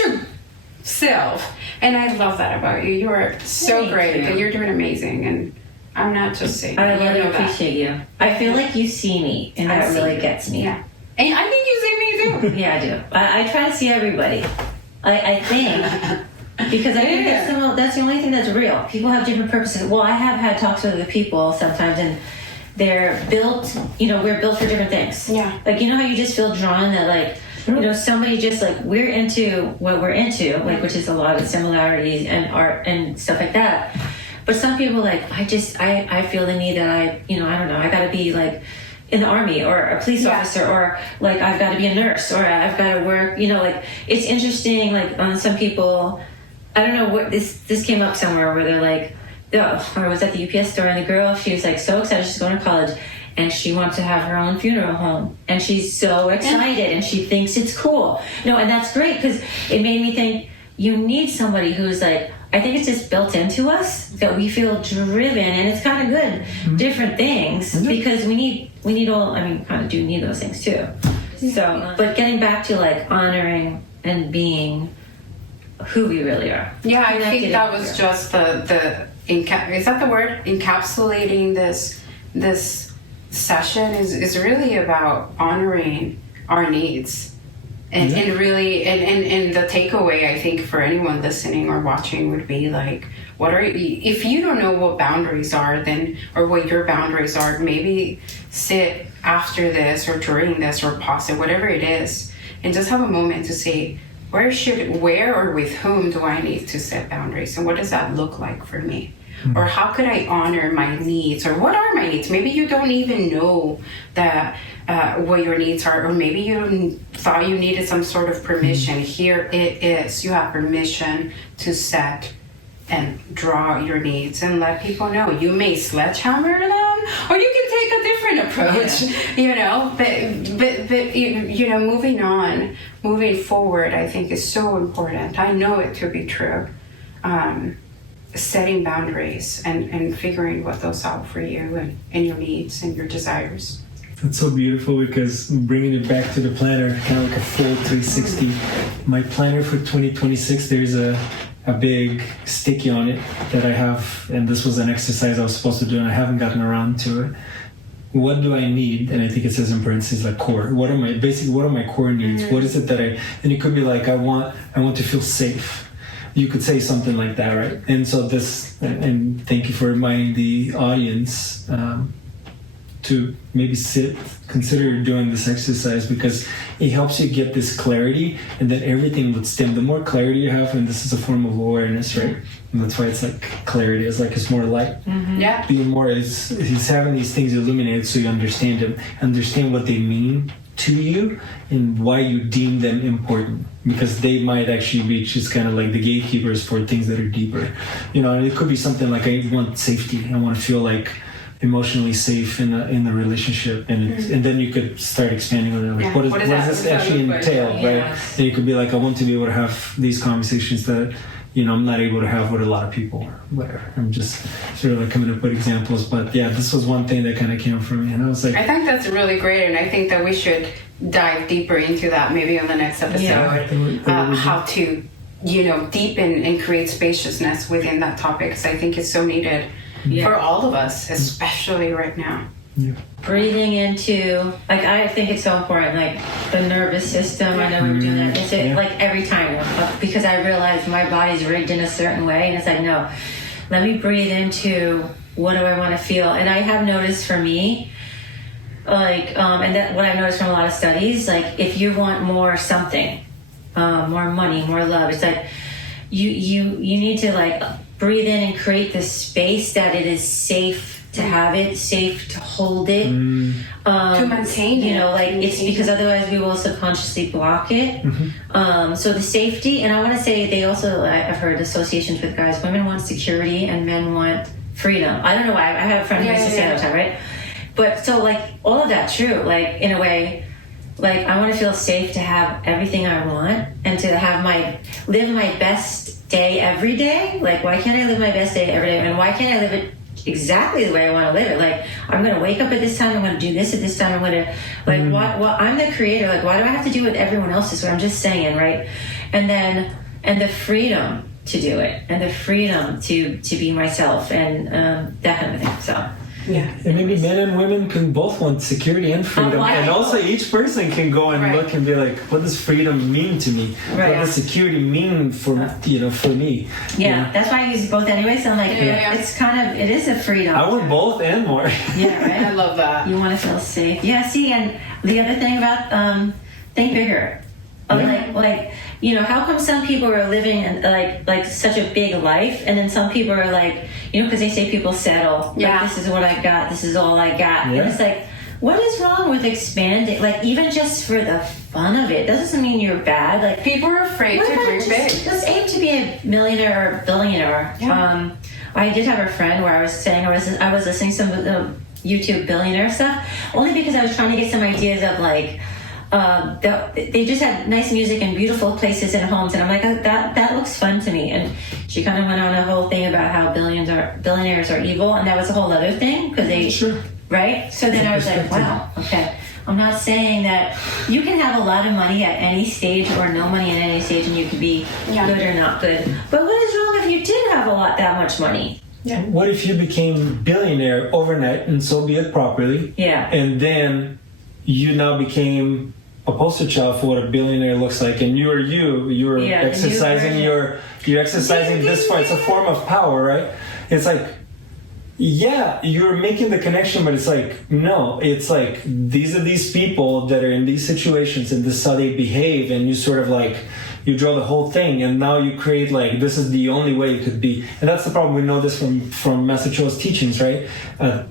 yourself. And I love that about you. You are so great. And you're doing amazing. And I'm not just saying. I really appreciate you. I feel like you see me. And that really gets me. Yeah. And I think you see me too. Yeah, I do. I try to see everybody. I think, because I think that's the only thing that's real. People have different purposes. Well, I have had talks with other people sometimes, and they're built, we're built for different things. Yeah. Like, you know how you just feel drawn that, like, somebody just, like, we're into what we're into, like, which is a lot of similarities and art and stuff like that. But some people, like, I feel the need that I don't know, I gotta be, like, in the army or a police officer, or like I've got to be a nurse, or I've got to work, like it's interesting, like on some people, I don't know what this came up somewhere where they're like, or I was at the UPS store, and the girl, she was like so excited, she's going to college and she wants to have her own funeral home, and she's so excited and she thinks it's cool. And that's great, because it made me think you need somebody who's like, I think it's just built into us that we feel driven, and it's kind of good, different things, because we need all, kind of do need those things too. So, but getting back to like honoring and being who we really are. Yeah, I think that was just is that the word? Encapsulating this session is really about honoring our needs. And really, and the takeaway, I think, for anyone listening or watching would be like, if you don't know what boundaries are, then, or what your boundaries are, maybe sit after this or during this or pause it, whatever it is, and just have a moment to say, where or with whom do I need to set boundaries? And what does that look like for me? Or how could I honor my needs? Or what are my needs? Maybe you don't even know that what your needs are, or maybe you thought you needed some sort of permission. Here it is. You have permission to set and draw your needs and let people know. You may sledgehammer them, or you can take a different approach. But moving forward, I think is so important. I know it to be true. Setting boundaries and figuring what those are for you and your needs and your desires. That's so beautiful, because bringing it back to the planner, kind of like a full 360. My planner for 2026, there's a big sticky on it that I have, and this was an exercise I was supposed to do and I haven't gotten around to it. What do I need? And I think it says in parentheses like core. What are my core needs? What is it that and it could be like, I want to feel safe. You could say something like that, right? And so and thank you for reminding the audience to maybe consider doing this exercise, because it helps you get this clarity, and then everything would stem. The more clarity you have, and this is a form of awareness, right? And that's why it's like clarity. It's more light. Mm-hmm. Yeah. Being more he's having these things illuminated so you understand them, understand what they mean to you and why you deem them important, because they might actually be just kind of like the gatekeepers for things that are deeper. And it could be something like, I want safety. I want to feel like emotionally safe in the relationship, and then you could start expanding on it. Like, what does this actually entail, right? Yes. And you could be like, I want to be able to have these conversations that I'm not able to have with a lot of people, or whatever. I'm just sort of like coming up with examples, but yeah, this was one thing that kind of came from me, and I was like, I think that's really great, and I think that we should dive deeper into that maybe on the next episode. How to deepen and create spaciousness within that topic, because I think it's so needed for all of us, especially right now. Yeah. Breathing into, like, I think it's so important, like the nervous system. I know we were doing that. It's like every time, because I realize my body's rigged in a certain way, and it's like, no, let me breathe into what do I want to feel. And I have noticed for me, like, and that what I've noticed from a lot of studies, like if you want more something, more money, more love, it's like you need to like breathe in and create the space that it is safe to have it, safe to hold it, to maintain it. You know, like it's because otherwise we will subconsciously block it. So the safety, and I want to say they also, I've heard associations with guys, women want security and men want freedom. I don't know why. I have a friend who used to say that all the time, right? But so like all of that true, like in a way, like I want to feel safe to have everything I want and to live my best day every day. Like why can't I live my best day every day? And why can't I live it exactly the way I want to live it? Like I'm going to wake up at this time, I'm going to do this at this time, I'm going to like what I'm the creator, like why do I have to do what everyone else is? What I'm just saying, right? And the freedom to do it, and the freedom to be myself, and that kind of thing. So yeah, and maybe men and women can both want security and freedom, and also each person can go and look and be like, what does freedom mean to me? What does security mean for for me? Yeah, that's why I use both anyway. So I'm like, it's kind of, it is a freedom. I want both and more. Yeah, right. I love that. You want to feel safe. Yeah. See, and the other thing about think bigger. Like how come some people are living in like such a big life, and then some people are like, because they say people settle. Yeah. Like, this is what I got. This is all I got. Yeah. And it's like, what is wrong with expanding? Like even just for the fun of it, doesn't mean you're bad. Like people are afraid to dream big. Just aim to be a millionaire or billionaire. Yeah. I did have a friend where I was saying I was listening to some YouTube billionaire stuff only because I was trying to get some ideas of like. They just had nice music and beautiful places and homes, and I'm like, oh, that looks fun to me. And she kind of went on a whole thing about how billionaires are evil, and that was a whole other thing because they right. So then I was like, wow, okay. I'm not saying that you can have a lot of money at any stage or no money at any stage, and you can be good or not good. But what is wrong if you did have that much money? Yeah. What if you became billionaire overnight and so be it properly? Yeah. And then you now became a poster child for what a billionaire looks like, and you're exercising you're exercising this form. It's a form of power, right? It's like, yeah, you're making the connection, but it's like, no, it's like these are these people that are in these situations, and this is how they behave, and you sort of like you draw the whole thing, and now you create like this is the only way you could be. And that's the problem. We know this from Master Cho's teachings, right?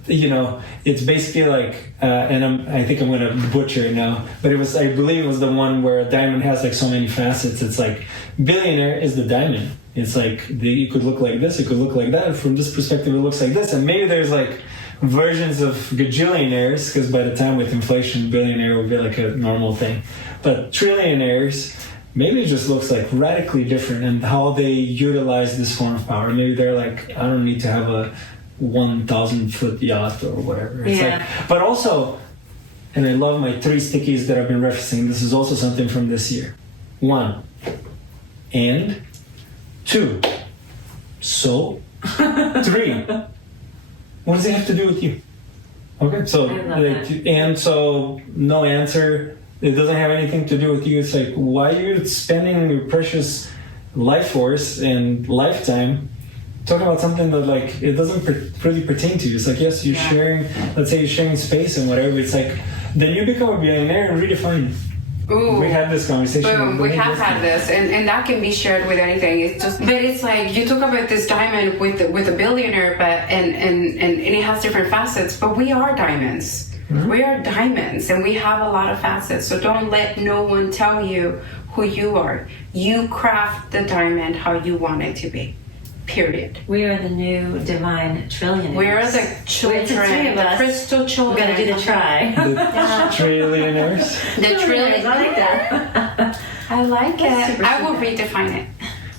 It's basically like and I think I'm going to butcher it now, but I believe it was the one where a diamond has like so many facets. It's like billionaire is the diamond. It's like you could look like this, it could look like that, and from this perspective it looks like this. And maybe there's like versions of gajillionaires, because by the time with inflation, billionaire will be like a normal thing. But trillionaires, maybe it just looks like radically different in how they utilize this form of power. Maybe they're like, I don't need to have a 1,000-foot yacht or whatever. It's like, but also, and I love my 3 stickies that I've been referencing. This is also something from this year. 1, and 2, so 3. What does it have to do with you? Okay, so and so no answer. It doesn't have anything to do with you. It's like, why are you spending your precious life force and lifetime talking about something that like it doesn't really pertain to you? It's like, yes, you're sharing. Let's say you're sharing space and whatever. It's like then you become a billionaire and redefine it. Ooh. We had this conversation. Boom, we have had this, and that can be shared with anything. It's just, but it's like you talk about this diamond with a billionaire, but and it has different facets. But we are diamonds. Mm-hmm. We are diamonds, and we have a lot of facets. So don't let no one tell you who you are. You craft the diamond how you want it to be. Period. We are the new divine trillionaires. We are the children, the crystal children. We gotta do the try. The trillionaires. The trillionaires. I like that. I like it. I will redefine it.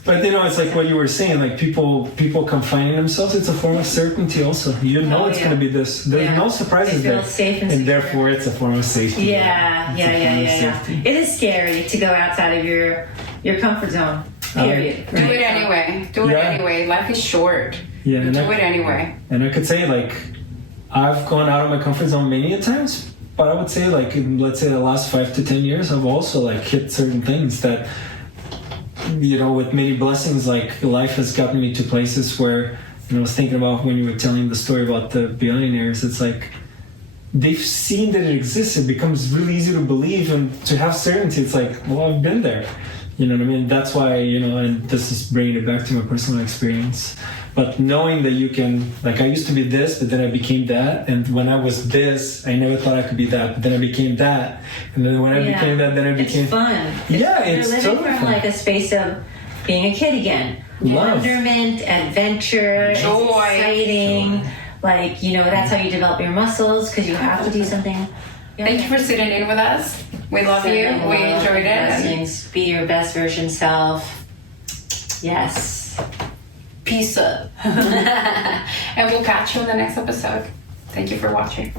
But it's like what you were saying, like people confining themselves, it's a form of certainty also. You know it's going to be this. There's no surprises there. Safe and therefore it's a form of safety. Yeah. It is scary to go outside of your comfort zone. Period. Do it anyway. Do it anyway. Life is short. Yeah. Do it anyway. And I could say like, I've gone out of my comfort zone many a times, but I would say like in, let's say the last 5 to 10 years, I've also like hit certain things that, you know, with many blessings, like life has gotten me to places where, you know, I was thinking about when you were telling the story about the billionaires, it's like they've seen that it exists. It becomes really easy to believe and to have certainty. It's like, well, I've been there. You know what I mean? That's why, you know, and this is bringing it back to my personal experience. But knowing that you can, like I used to be this, but then I became that. And when I was this, I never thought I could be that. But then I became that. And then when I became that, then I became... It's fun. It's living totally from fun. like a space of being a kid again. Love. Wonderment, adventure, Joy. exciting. Like, you know, that's how you develop your muscles because you have to do something. Thank you for sitting in with us. We love you. We enjoyed it. Blessings. Be your best version self. Yes. Peace up. And we'll catch you in the next episode. Thank you for watching.